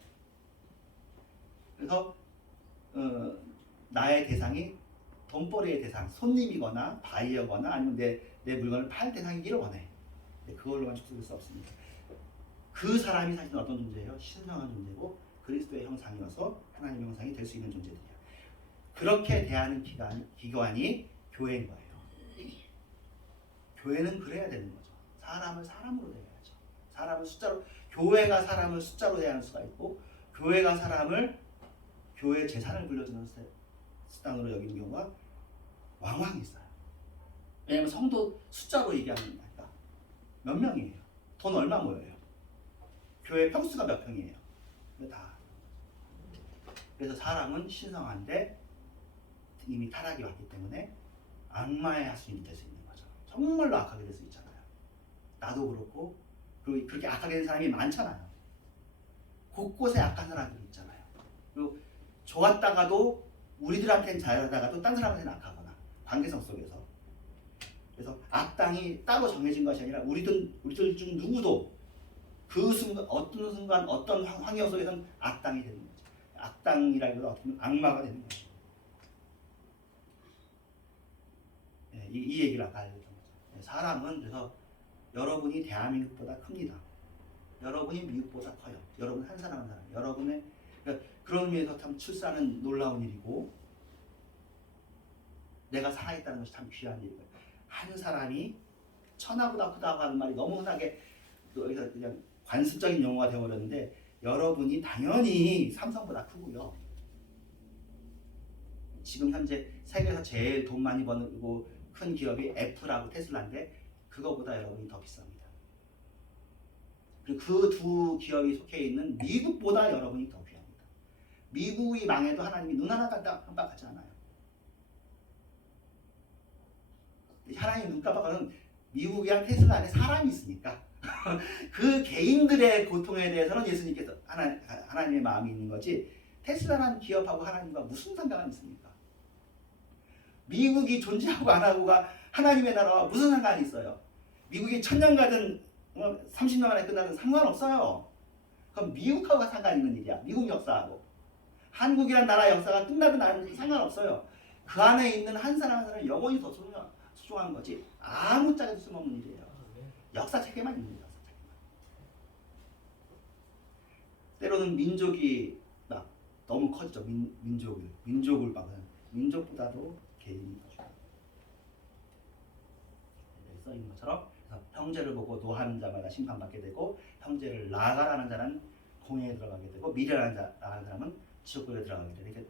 그래서 나의 대상이 돈벌이의 대상, 손님이거나 바이어거나 아니면 내 물건을 팔 대상이기를 원해. 그걸로만 축소될 수 없습니다. 그 사람이 사실 어떤 존재예요? 신성한 존재고 그리스도의 형상이어서 하나님의 형상이 될 수 있는 존재들이야. 그렇게 대하는 기관이 교회인 거예요. 교회는 그래야 되는 거죠. 사람을 사람으로 대해야죠. 사람을 숫자로, 교회가 사람을 숫자로 대하는 수가 있고, 교회가 사람을 교회 재산을 불려주는 수단으로 여기는 경우가 왕왕 있어요. 왜냐하면 성도 숫자로 얘기하는 거니까. 몇 명이에요? 돈 얼마 모여요? 교회 평수가 몇 평이에요? 다. 그래서 사람은 신성한데 이미 타락이 왔기 때문에 악마의 하수인이 될 수 있는 거죠. 정말로 악하게 될 수 있잖아요. 나도 그렇고, 그리고 그렇게 악하게 된 사람이 많잖아요. 곳곳에 악한 사람들이 있잖아요. 그리고 좋았다가도, 우리들한테는 잘하다가도 딴 사람한테는 악하거나, 관계성 속에서. 그래서 악당이 따로 정해진 것이 아니라 우리들 중 누구도 그 순간, 어떤 순간, 어떤 환경 속에서는 악당이 되는 거죠. 악당이라기보다 어떻게 보면 악마가 되는 거죠. 네, 이 얘기를 아까 알려드린 거죠. 네, 사람은 그래서 여러분이 대한민국보다 큽니다. 여러분이 미국보다 커요. 여러분 한 사람 한 사람. 여러분의, 그러니까 그런 의미에서 참 출산은 놀라운 일이고, 내가 살아있다는 것이 참 귀한 일이고요. 한 사람이 천하보다 크다고 하는 말이 너무 흔하게 여기서 그냥 관습적인 용어가 되어버렸는데, 여러분이 당연히 삼성보다 크고요. 지금 현재 세계에서 제일 돈 많이 버는 큰 기업이 애플하고 테슬라인데 그거보다 여러분이 더 비쌉니다. 그리고 그 두 기업이 속해 있는 미국보다 여러분이 더 귀합니다. 미국이 망해도 하나님이 눈 하나 깜빡하지 않아요. 하나님 눈 깜빡하는, 미국이랑 테슬라 안에 사람이 있으니까 그 개인들의 고통에 대해서는 예수님께서 하나님의 마음이 있는 거지 테슬라라는 기업하고 하나님과 무슨 상관이 있습니까? 미국이 존재하고 안 하고가 하나님의 나라와 무슨 상관이 있어요? 미국이 1000년 가든 30년 만에 끝나든 상관없어요. 그럼 미국하고 상관 있는 일이야. 미국 역사하고. 한국이란 나라 역사가 끝나든 안 상관없어요. 그 안에 있는 한 사람 한 사람은 영원히 더 소중한 거지 아무짝에도 쓸모없는 일이에요. 역사 체계만 있는 거예요. 역사 체계만. 때로는 민족이 막 너무 커지죠. 민족을 막은 민족보다도 개인이 더 중요해요. 여기 써 있는 것처럼 그래서 형제를 보고 노하는 자마다 심판받게 되고 형제를 나가라는 자는 공회에 들어가게 되고 미래라는 사람은 지옥불에 들어가게 돼요.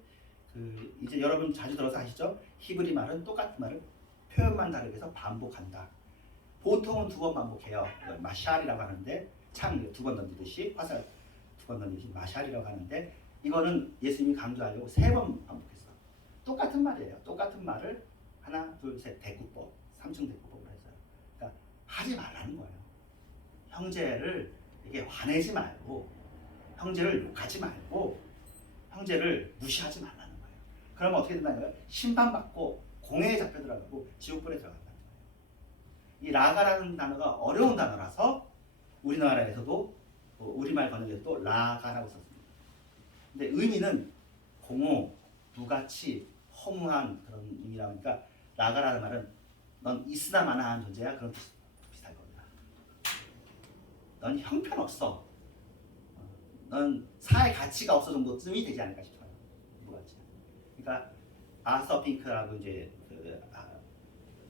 그러니까 이제 여러분 자주 들어서 아시죠? 히브리 말은 똑같은 말을 표현만 다르게 해서 반복한다. 보통은 2번 반복해요. 마샬이라고 하는데 창 2번 던지듯이 화살 2번 던지듯이 마샬이라고 하는데 이거는 예수님이 강조하려고 3번 반복했어. 똑같은 말이에요. 똑같은 말을 하나, 둘, 셋 대구법, 3층 대구법으로 했어요. 그러니까 하지 말라는 거예요. 형제를 이게 화내지 말고 형제를 욕하지 말고 형제를 무시하지 말라는 거예요. 그러면 어떻게 된다는 거예요? 심판받고 공회에 잡혀 들어가고 지옥불에 들어간다는 거예요. 이 라가라는 단어가 어려운 단어라서 우리나라에서도 우리말 번역에서도 라가라고 썼습니다. 근데 의미는 공허, 부가치, 허무한 그런 의미라 하니까 라가라는 말은 넌 있으나 마나한 존재야 그런 비슷할 겁니다. 넌 형편없어. 넌 사회 가치가 없어 정도쯤이 되지 않을까 싶어요. 부가치. 그러니까 아서 핑크라고 이제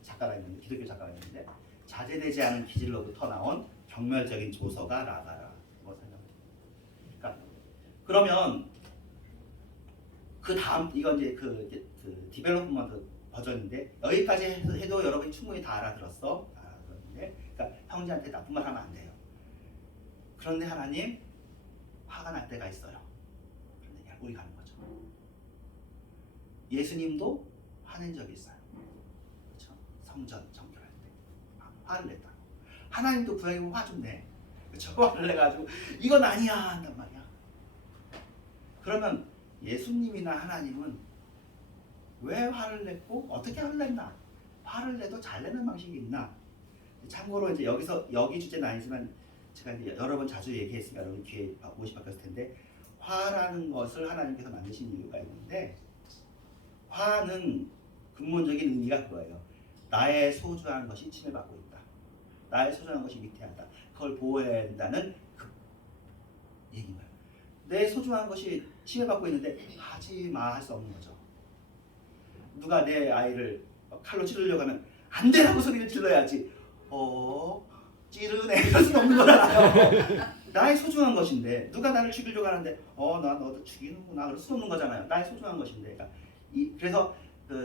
작가가 있는데 기독교 작가가 있는데 자제되지 않은 기질로부터 나온 경멸적인 조서가 라가라. 뭐 생각합니다. 그러니까 그러면 그 다음 이건 이제 그 디벨롭먼트 버전인데 여기까지 해도 여러분이 충분히 다 알아들었어. 그런데 그러니까 형제한테 나쁜 말 하면 안 돼요. 그런데 하나님 화가 날 때가 있어요. 그런데 약골이 가는 거죠. 예수님도 화낸 적이 있어요. 그렇죠? 성전 정결할 때 화를 냈다고. 하나님도 구약에 보면 화 좀 내. 그렇죠? 화를 내가지고 이건 아니야 한단 말이야. 그러면 예수님이나 하나님은 왜 화를 냈고 어떻게 화를 냈나? 화를 내도 잘 내는 방식이 있나? 참고로 이제 여기 주제는 아니지만 제가 이제 여러 번 자주 얘기했으니까 여러분 귀에 못이 박혔을 텐데 화라는 것을 하나님께서 만드신 이유가 있는데 화는 근본적인 의미가 그거예요. 나의 소중한 것이 침해받고 있다. 나의 소중한 것이 위태하다. 그걸 보호해야 된다는 그 얘기인 거예요. 내 소중한 것이 침해받고 있는데 하지 마 할 수 없는 거죠. 누가 내 아이를 칼로 찌르려고 하면 안 되라고 소리를 질러야지. 찌르네 이럴 수는 없는 거잖아요. 나의 소중한 것인데 누가 나를 죽이려고 하는데 나 너도 죽이는구나 그럴 수 없는 거잖아요. 나의 소중한 것인데 그래서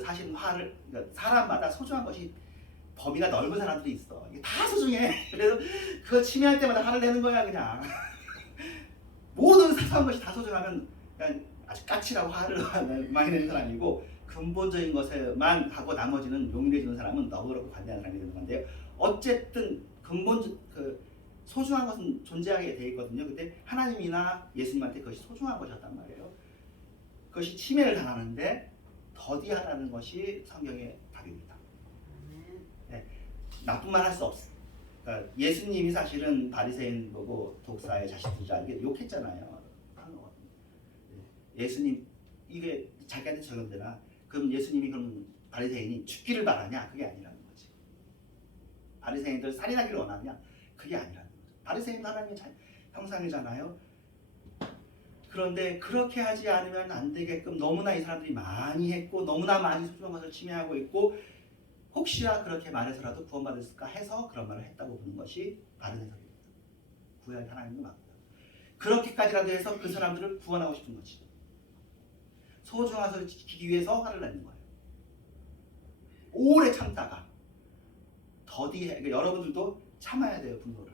사실 화를 그러니까 사람마다 소중한 것이 범위가 넓은 사람들이 있어. 이게 다 소중해. 그래서 그거 침해할 때마다 화를 내는 거야 그냥. 모든 사소한 것이 다 소중하면 그냥 아주 까칠하고 화를 많이 내는 사람이고 근본적인 것에만 하고 나머지는 용인해주는 사람은 너그럽고 관대한 사람이 되는 건데요. 어쨌든 소중한 것은 존재하게 돼 있거든요. 근데 하나님이나 예수님한테 그것이 소중한 것이었단 말이에요. 그것이 침해를 당하는데 더디하라는 것이 성경의 답입니다. 네, 나쁜 말 할 수 없어. 그러니까 예수님이 사실은 바리새인 보고 독사의 자식들이라 이게 욕했잖아요. 예수님 이게 자기한테 적용되나? 그럼 예수님이 그럼 바리새인이 죽기를 바라냐? 그게 아니라는 거지. 바리새인들 살인하기를 원하냐? 그게 아니라는 거죠. 바리새인도 하나님의 형상이잖아요. 그런데 그렇게 하지 않으면 안 되게끔 너무나 이 사람들이 많이 했고 너무나 많이 소중한 것을 침해하고 있고 혹시나 그렇게 말해서라도 구원받을까 해서 그런 말을 했다고 보는 것이 바른 해석입니다. 구약의 하나님도 맞고요. 그렇게까지라도 해서 그 사람들을 구원하고 싶은 거지. 소중한 것을 지키기 위해서 화를 내는 거예요. 오래 참다가 더디해. 그러니까 여러분들도 참아야 돼요. 분노를.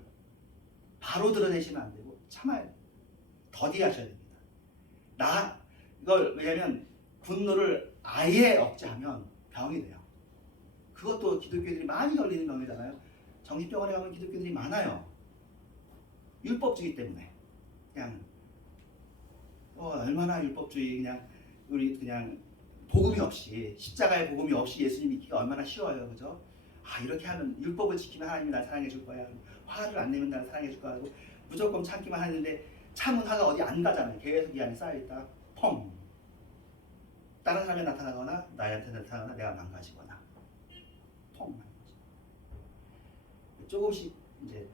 바로 드러내시면 안 되고 참아야 돼요. 더디하셔야 됩니다. 이걸 왜냐면 분노를 아예 억제하면 병이 돼요. 그것도 기독교인들이 많이 걸리는 병이잖아요. 정신병원에 가면 기독교인들이 많아요. 율법주의 때문에 그냥 얼마나 율법주의 그냥 우리 그냥 복음이 없이 십자가의 복음이 없이 예수님 믿기가 얼마나 쉬워요, 그죠? 이렇게 하면 율법을 지키면 하나님이 날 사랑해 줄 거야. 화를 안 내면 날 사랑해 줄 거야. 하고 무조건 참기만 하는데 참은 화가 어디 안 가잖아요. 계속 이 안에 쌓여 있다. 펑. 다른 사람이 나타나거나 나한테 나타나거나 내가 망가지거나 펑. 조금씩 이제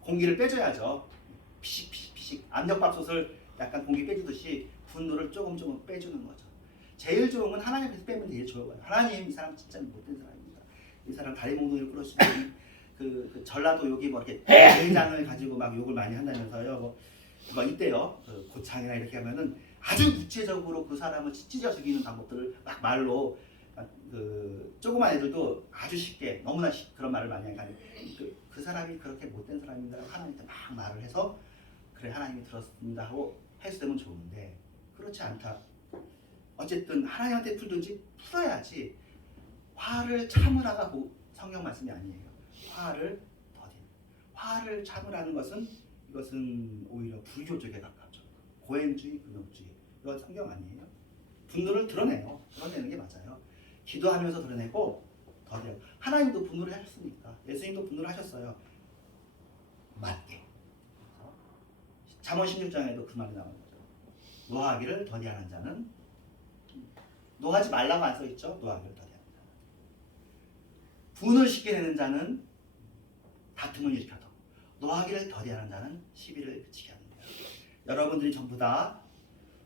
공기를 빼줘야죠. 피식 압력밥솥을 약간 공기 빼주듯이 분노를 조금 빼주는 거죠. 제일 좋은 건 하나님 앞에서 빼면 제일 좋아요. 하나님 이 사람 진짜 못된 사람입니다. 이 사람 다리 몽둥이를 끌어주고 그 전라도 여기 뭐 이렇게 대장을 가지고 막 욕을 많이 한다면서요. 뭐 이때요. 그 고창이나 이렇게 하면은 아주 구체적으로 그 사람을 찢어 죽이는 방법들을 막 말로 그 조그만 애들도 아주 쉽게 너무나 그런 말을 많이 하니까 그 사람이 그렇게 못된 사람입니다. 하나님한테 막 말을 해서 그래 하나님이 들었습니다 하고 해주면 좋은데 그렇지 않다. 어쨌든 하나님한테 풀든지 풀어야지. 화를 참으라가 성경 말씀이 아니에요. 화를 참으라는 것은 이것은 오히려 불교 쪽에 가깝죠. 고행주의, 근업주의. 이건 성경 아니에요. 분노를 드러내요. 드러내는 게 맞아요. 기도하면서 드러내고 더 돼요. 하나님도 분노를 하셨으니까. 예수님도 분노를 하셨어요. 맞게. 잠언 16장에도 그 말이 나오는 거죠. 노하기를 더디하는 자는 노하지 말라고 안 써 있죠. 노하기를 더디하는 자는 분을 쉽게 내는 자는 다툼을 일으켜도 노하기를 더디하는 자는 시비를 그치게 합니다. 여러분들이 전부 다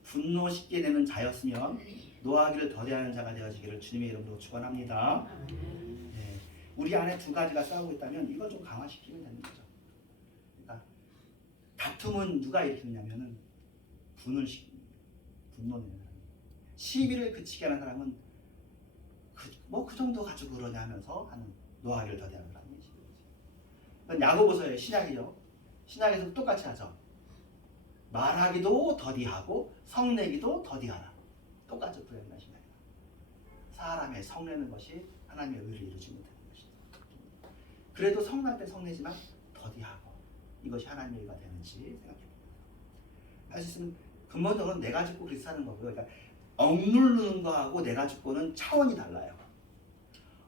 분노 쉽게 내는 자였으면 노하기를 더디하는 자가 되어지기를 주님의 이름으로 축원합니다. 네. 우리 안에 두 가지가 싸우고 있다면 이걸 좀 강화시키면 되는 거죠. 그러니까 다툼은 누가 일으키냐면은 분노 내는 사람. 시비를 그치게 하는 사람은 그 정도 가지고 그러냐 하면서 하는 노하기를 더디하는 사람이 시비를 그치게. 야고보서의 신약이죠. 신약에서 똑같이 하죠. 말하기도 더디하고 성내기도 더디하라. 똑같이 구약이나 신약이나. 사람의 성내는 것이 하나님의 의를 이루지 못하는 것이다. 그래도 성날 때 성내지만 더디하고 이것이 하나님의 의가 되는지 생각해봅니다. 할 수 있으면 근본적으로 내가 죽고 그리스도 사는 거고요. 그러니까 억누르는 거하고 내가 죽고는 차원이 달라요.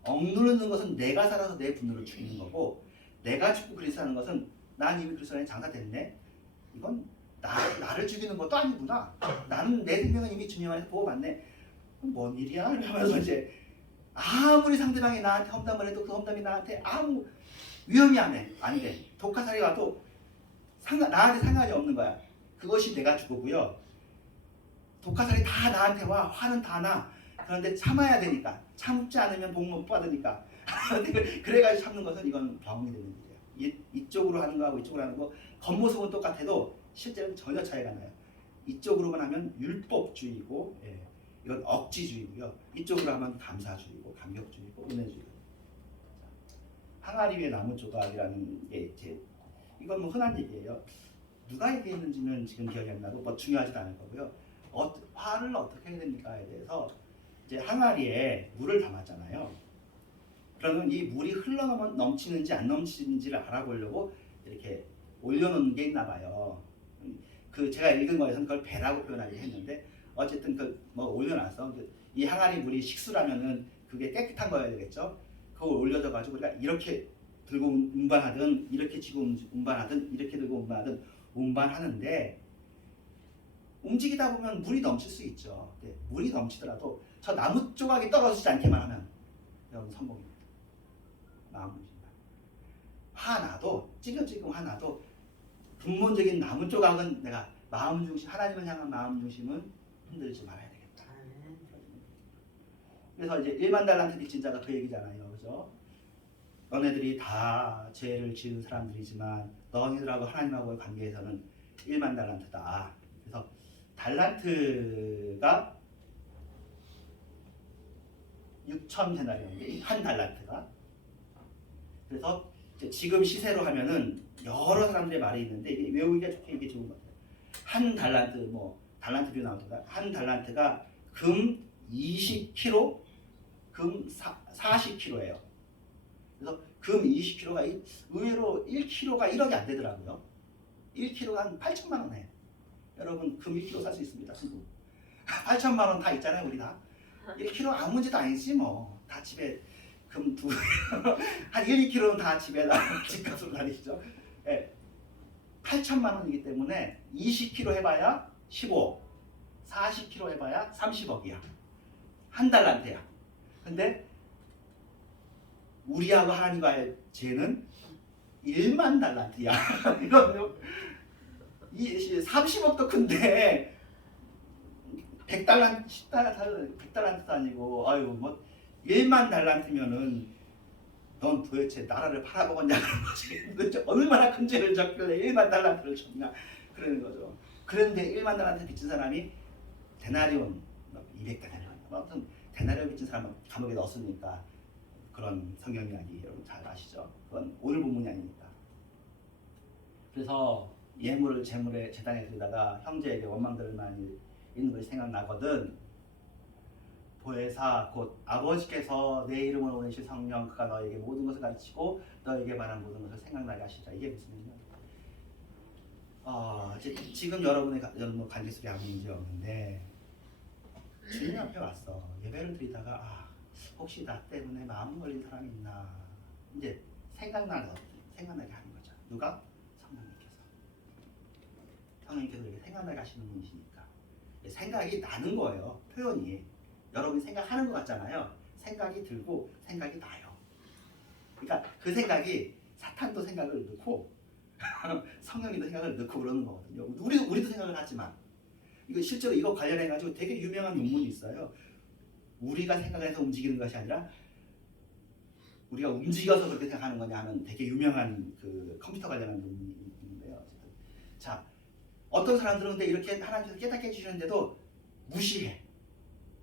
억누르는 것은 내가 살아서 내 분노를 죽이는 거고 내가 죽고 그리스도 사는 것은 난 이미 그리스도 안에 장사됐네. 이건 나를 죽이는 것도 아니구나. 나는 내 생명은 이미 주님 안에서 보호받네. 뭔 일이야? 이러면서 이제 아무리 상대방이 나한테 험담을 해도 그 험담이 나한테 아무 위험이 안 돼. 독화살이 와도 나한테 상관이 없는 거야. 그것이 내가 죽고요. 독화살이 다 나한테 와. 화는 다 나. 그런데 참아야 되니까. 참지 않으면 복 못 받으니까. 그래가지고 참는 것은 이건 병이 되는 거예요. 이쪽으로 하는 거하고 이쪽으로 하는 거 겉모습은 똑같아도 실제로는 전혀 차이가 나요. 이쪽으로만 하면 율법주의고 이건 억지주의고요. 이쪽으로 하면 감사주의고 감격주의고 은혜주의고. 항아리 위에 나무 조각이라는 게 이건 뭐 흔한 얘기예요. 누가 얘기했는지는 지금 기억이 안 나고 뭐 중요하지도 않을 거고요. 화를 어떻게 해야 됩니까에 대해서 이제 항아리에 물을 담았잖아요. 그러면 이 물이 넘치는지 안 넘치는지를 알아보려고 이렇게 올려놓는 게 있나 봐요. 제가 읽은 거에서는 그걸 배라고 표현하긴 했는데 어쨌든 뭐 올려놔서 이 항아리 물이 식수라면은 그게 깨끗한 거여야 되겠죠. 그걸 올려져 가지고 우리가 이렇게 들고 운반하든 이렇게 쥐고 운반하든 이렇게 들고 운반하든 운반하는데 움직이다 보면 물이 넘칠 수 있죠. 네, 물이 넘치더라도 저 나무 조각이 떨어지지 않게만 하면 여러분 성공입니다. 마음 중심만. 화나도 찌금찌금 화나도 근본적인 나무 조각은 내가 마음 중심 하나님을 향한 마음 중심은 흔들지 말아야 되겠다. 그래서 이제 1만 달란트 빚진 자가 그 얘기잖아요, 그죠? 너네들이 다 죄를 지은 사람들이지만 너희들하고 하나님하고의 관계에서는 1만 달란트다. 그래서 달란트가 6천 데나리온인데 한 달란트가 그래서 지금 시세로 하면은 여러 사람들의 말이 있는데 이게 외우기가 좋게 이게 좋은 것 같아요. 한 달란트 뭐 달란트로 나오니까 한 달란트가 금 20kg, 금 40kg예요. 그래서 금 20kg가 의외로 1kg가 1억이 안 되더라고요. 1kg가 한 8천만 원 해. 여러분 금 1kg 살 수 있습니다. 8천만 원 다 있잖아요, 우리 다. 1kg 아무 문제도 아니지 뭐. 다 집에 금 한 1, 2kg는 다 집에 집값으로 다니시죠. 예. 8천만 원이기 때문에 20kg 해봐야 15, 40kg 해봐야 30억이야. 한 달란테야. 근데 우리하고 하나님과의 죄는 1만 달란트야. 이건 30억도 큰데 100달란트, 100달란트도 아니고 아유 뭐 1만 달란트면은 넌 도대체 나라를 팔아먹었냐는 거지. 도대체 얼마나 큰 죄를 졌길래 1만 달란트를 줬냐 그러는 거죠. 그런데 1만 달란트 빚진 사람이 데나리온 200데나리온 아무튼 데나리온 빚진 사람은 감옥에 넣었으니까 그런 성경 이야기 여러분 잘 아시죠? 그건 오늘 본문이 아닙니다. 그래서 예물을 재물에 제단에 드리다가 형제에게 원망들을 많이 있는 것이 생각나거든. 보혜사 곧 아버지께서 내 이름으로 보내실 성령 그가 너에게 모든 것을 가르치고 너에게 말한 모든 것을 생각나게 하시라. 이게 무슨 얘기냐? 지금 여러분 관계 속에 아무 문제 없는데 주님 앞에 왔어. 예배를 드리다가 혹시 나 때문에 마음 걸린 사람이 있나 이제 생각나게 하는 거죠. 누가? 성령님께서 이렇게 생각나게 하시는 분이시니까 생각이 나는 거예요. 표현이 여러분이 생각하는 것 같잖아요. 생각이 들고 생각이 나요. 그러니까 그 생각이 사탄도 생각을 넣고 성령님도 생각을 넣고 그러는 거거든요. 우리도 생각을 하지만 이거 실제로 이거 관련해 가지고 되게 유명한 논문이 있어요. 우리가 생각해서 움직이는 것이 아니라 우리가 움직여서 그렇게 생각하는 거냐 하는 되게 유명한 그 컴퓨터 관련한 논문이 있는데요. 자, 어떤 사람들은 근데 이렇게 하나님께서 깨닫게 해주시는데도 무시해.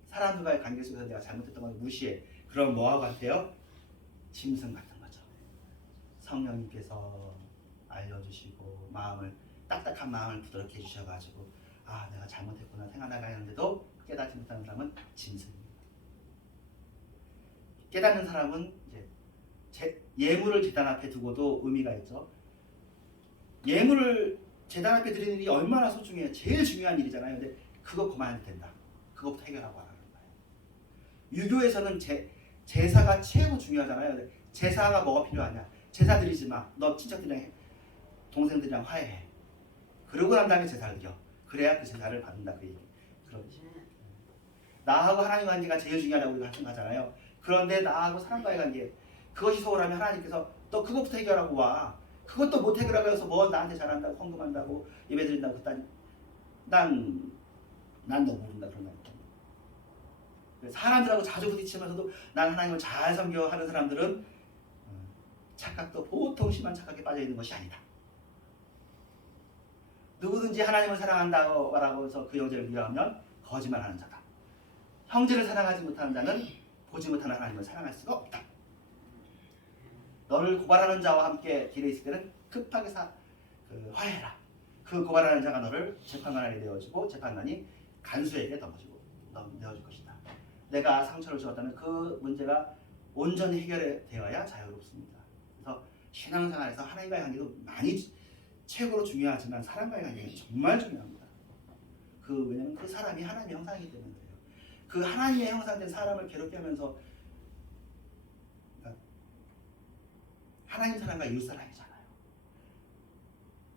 사람들과의 관계 속에서 내가 잘못했던 걸 무시해. 그럼 뭐하고 같아요? 짐승 같은 거죠. 성령님께서 알려주시고 딱딱한 마음을 부드럽게 해주셔가지고 내가 잘못했구나 생각나게 하는데도 깨닫지 못하는 사람은 짐승입니다. 깨닫는 사람은 이제 예물을 제단 앞에 두고도 의미가 있죠. 예물을 제단 앞에 드리는 일이 얼마나 소중해요. 제일 중요한 일이잖아요. 근데 그거 그만해도 된다. 그거부터 해결하고 하라는 거예요. 유교에서는 제사가 최고 중요하잖아요. 근데 제사가 뭐가 필요하냐. 제사 드리지 마. 너 친척들이랑 동생들이랑 화해해. 그러고 난 다음에 제사를 드려. 그래야 그 제사를 받는다. 그 얘기. 그렇지. 나하고 하나님 관계가 제일 중요하다고 우리가 생각하잖아요. 그런데 나하고 사람과의 관계 그것이 소홀하면 하나님께서 너 그것부터 해결하고 와. 그것도 못 해결하고 해서 뭐 나한테 잘한다고 헌금한다고 예배드린다고 그딴 난너 모른다 그런 거. 사람들하고 자주 부딪히면서도 난 하나님을 잘 섬겨 하는 사람들은 착각도 보통 심한 착각에 빠져 있는 것이 아니다. 누구든지 하나님을 사랑한다고 해서 그 형제를 미워하면 거짓말하는 자다. 형제를 사랑하지 못하는 자는 보지 못하는 하나님을 사랑할 수가 없다. 너를 고발하는 자와 함께 길에 있을 때는 급하게 화해해라. 그 고발하는 자가 너를 재판관에게 내어주고 재판관이 간수에게 내어줄 것이다. 내가 상처를 주었다면 그 문제가 온전히 해결되어야 자유롭습니다. 그래서 신앙생활에서 하나님과의 관계도 많이 최고로 중요하지만 사람과의 관계는 정말 중요합니다. 왜냐하면 그 사람이 하나님의 형상이기 때문에 그래요. 그 하나님의 형상된 사람을 괴롭게 하면서 하나님 사람과 이웃 사람이잖아요.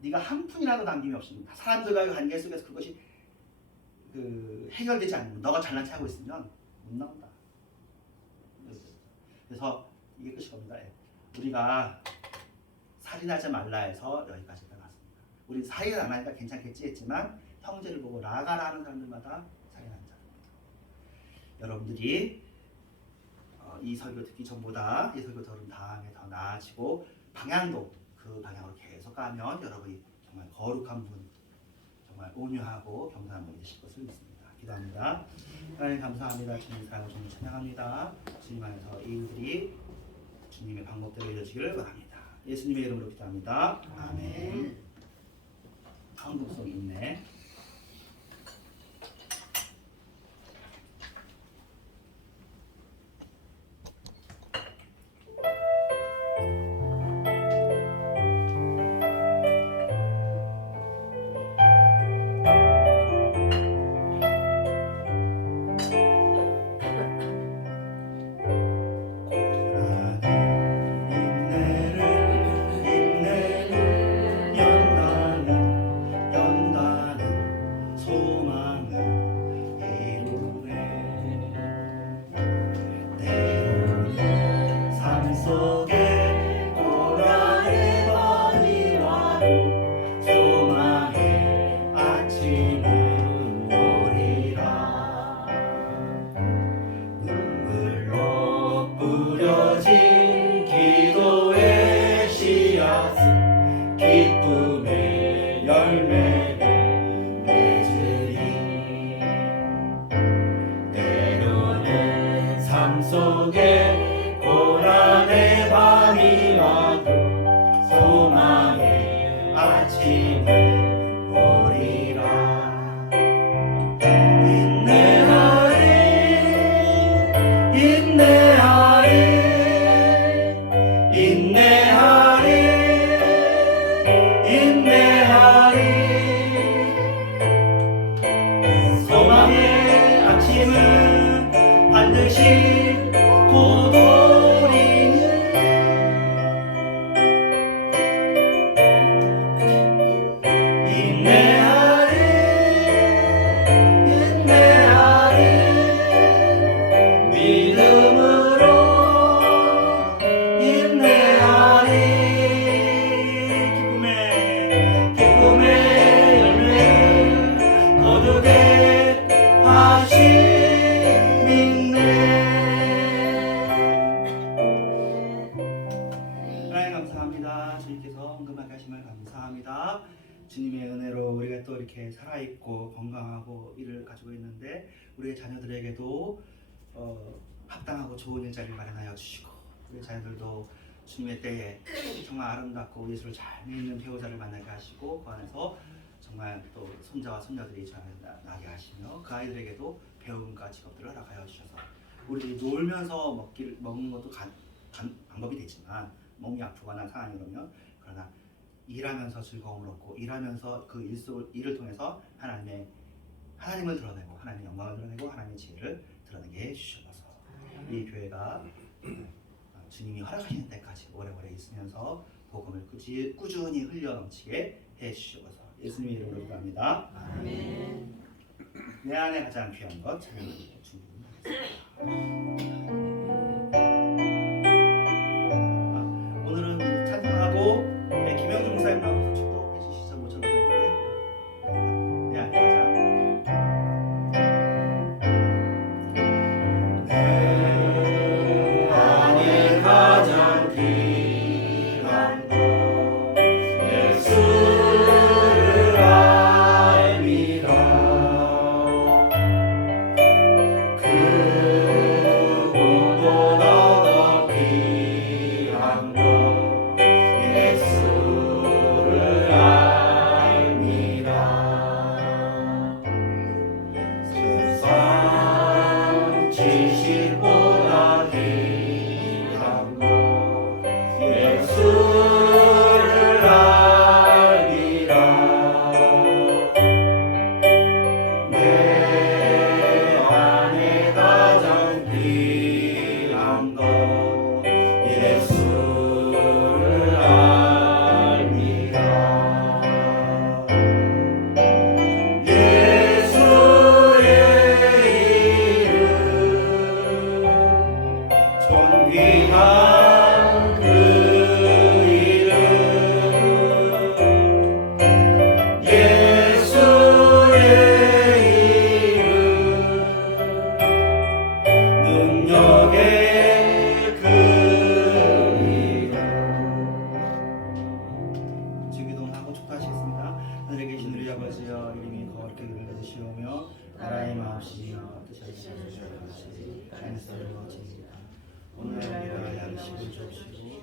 네가 한 푼이라도 남김이 없습니다. 사람들과의 관계 속에서 그것이 해결되지 않으면 너가 잘난 체 하고 있으면 못 나온다. 그래서 이게 끝이 겁니다. 우리가 살인하지 말라 해서 여기까지 나왔습니다. 우리 살인 안 하니까 괜찮겠지 했지만 형제를 보고 나가라 하는 사람들마다 살인하는 자입니다. 여러분들이 이 설교 듣기 전보다 이 설교 들은 다음에 더 나아지고 방향도 그 방향으로 계속 가면 여러분이 정말 거룩한 분, 정말 온유하고 겸손한 분이 되실 것을 믿습니다. 기도합니다. 하나님 감사합니다. 주님 사랑을 주님 찬양합니다. 주님 안에서 이 일들이 주님의 방법대로 이루어지기를 원합니다. 예수님의 이름으로 기도합니다. 아멘. 한국성 있네. 속에 고난의 밤이 와도 소망의 아침이 오리라. 인내하리 인내하리 인내하리 인내하리. 소망의 아침은 반드시 곧 오리는. 인내하리 인내하리 믿음으로 인내하리. 기쁨의 열매를 거두게 하시 믿네. 하나님 감사합니다. 주님께서 헌금하게 하심을 감사합니다. 주님의 은혜로 우리가 또 이렇게 살아있고 건강하고 일을 가지고 있는데 우리의 자녀들에게도 합당하고 좋은 일자리를 마련하여 주시고 우리 자녀들도 주님의 때에 정말 아름답고 예수를 잘 믿는 배우자를 만나게 하시고 그 안에서 정말 또 손자와 손녀들이 나게 하시며 그 아이들에게도 배움과 직업들을 허락하여 주셔서 우리 놀면서 먹는 것도 방법이 되지만 몸이 아프거나 상황이 오면 그러나 일하면서 즐거움을 얻고 일하면서 그 일을 통해서 하나님을 드러내고 하나님의 영광을 드러내고 하나님의 지혜를 드러내게 해주셔서 이 교회가 주님이 허락하시는 때까지 오래오래 있으면서 복음을 꾸준히 흘려 넘치게 해주셔서 예수님의 이름으로 기도합니다. 아멘. 내 안에 가장 귀한 것 찬양하는 준비하겠습니다. 오늘은 찬송하고 김영준 목사님 나와서 축도해 주시죠. 못 쳐보셨는데 내 안에 가장 귀한 것 예수를 알미라. 그보다 더 귀한 것 예수를 알미라. 세상 지식보다 귀한 것 예수를 알미라. 내 안에 가장 귀한 것 예수를 알미라. 예수의 이름 존귀한 그 이름 예수의 이름 능력의 그 이름. 주기도하고 축도하시겠습니다. 하늘에 계신 우리 아버지여 이름이 거룩하게 여겨주시오며 나라의 마음씨여 뜻이 같이 하늘에서 이루어지이다. 오늘 우리가 양식을 주옵시고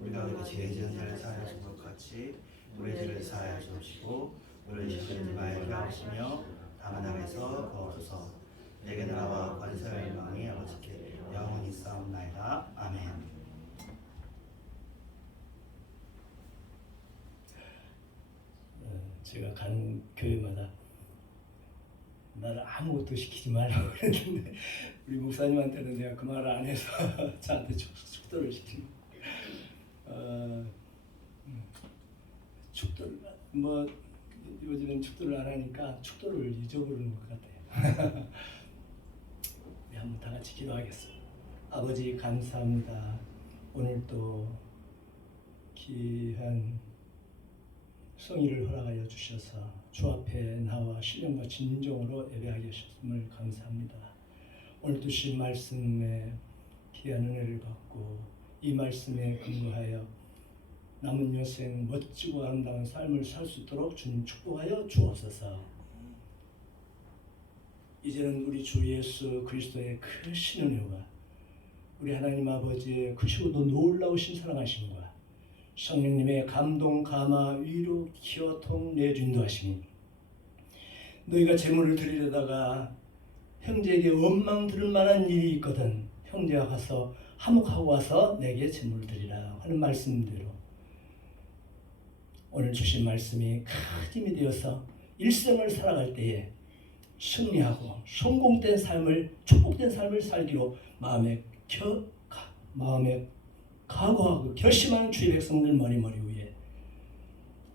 우리가 우리 죄 지은 자를 사하여 준 것 같이 우리의 죄를 사하여 주옵시고 우리의 죄를 마하게 하시며 다만 악에서 구하소서. 내게 나라와 권세와 영광이 아버지께 영원히 싸움나이다. 아멘. 제가 가는 교회마다 나를 아무것도 시키지 말라고 그랬는데 우리 목사님한테는 내가 그 말을 안 해서 저한테 축도를 시키는 축도를 뭐 요즘엔 축도를 안 하니까 축도를 잊어버리는 것 같아요. 네, 한번 다 같이 기도하겠습니다. 아버지 감사합니다. 오늘도 귀한 성의를 허락하여 주셔서 주 앞에 나와 신령과 진정으로 예배하게 하셨음을 감사합니다. 오늘 주신 말씀에 귀한 은혜를 받고 이 말씀에 근거하여 남은 여생 멋지고 아름다운 삶을 살 수 있도록 주님 축복하여 주옵소서. 이제는 우리 주 예수 그리스도의 크신 은혜와 우리 하나님 아버지의 크시고도 놀라우신 사랑하심과 성령님의 감동, 감화, 위로, 기어통, 내준도하심이 너희가 제물을 드리려다가 형제에게 원망 들을 만한 일이 있거든 형제가 가서 화목하고 와서 내게 제물을 드리라 하는 말씀대로 오늘 주신 말씀이 큰 힘이 되어서 일생을 살아갈 때에 승리하고 성공된 삶을 축복된 삶을 살기로 마음에 각오하고 결심하는 주의 백성들 머리 위에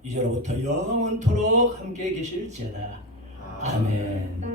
이제로부터 영원토록 함께 계실지어다. 아멘.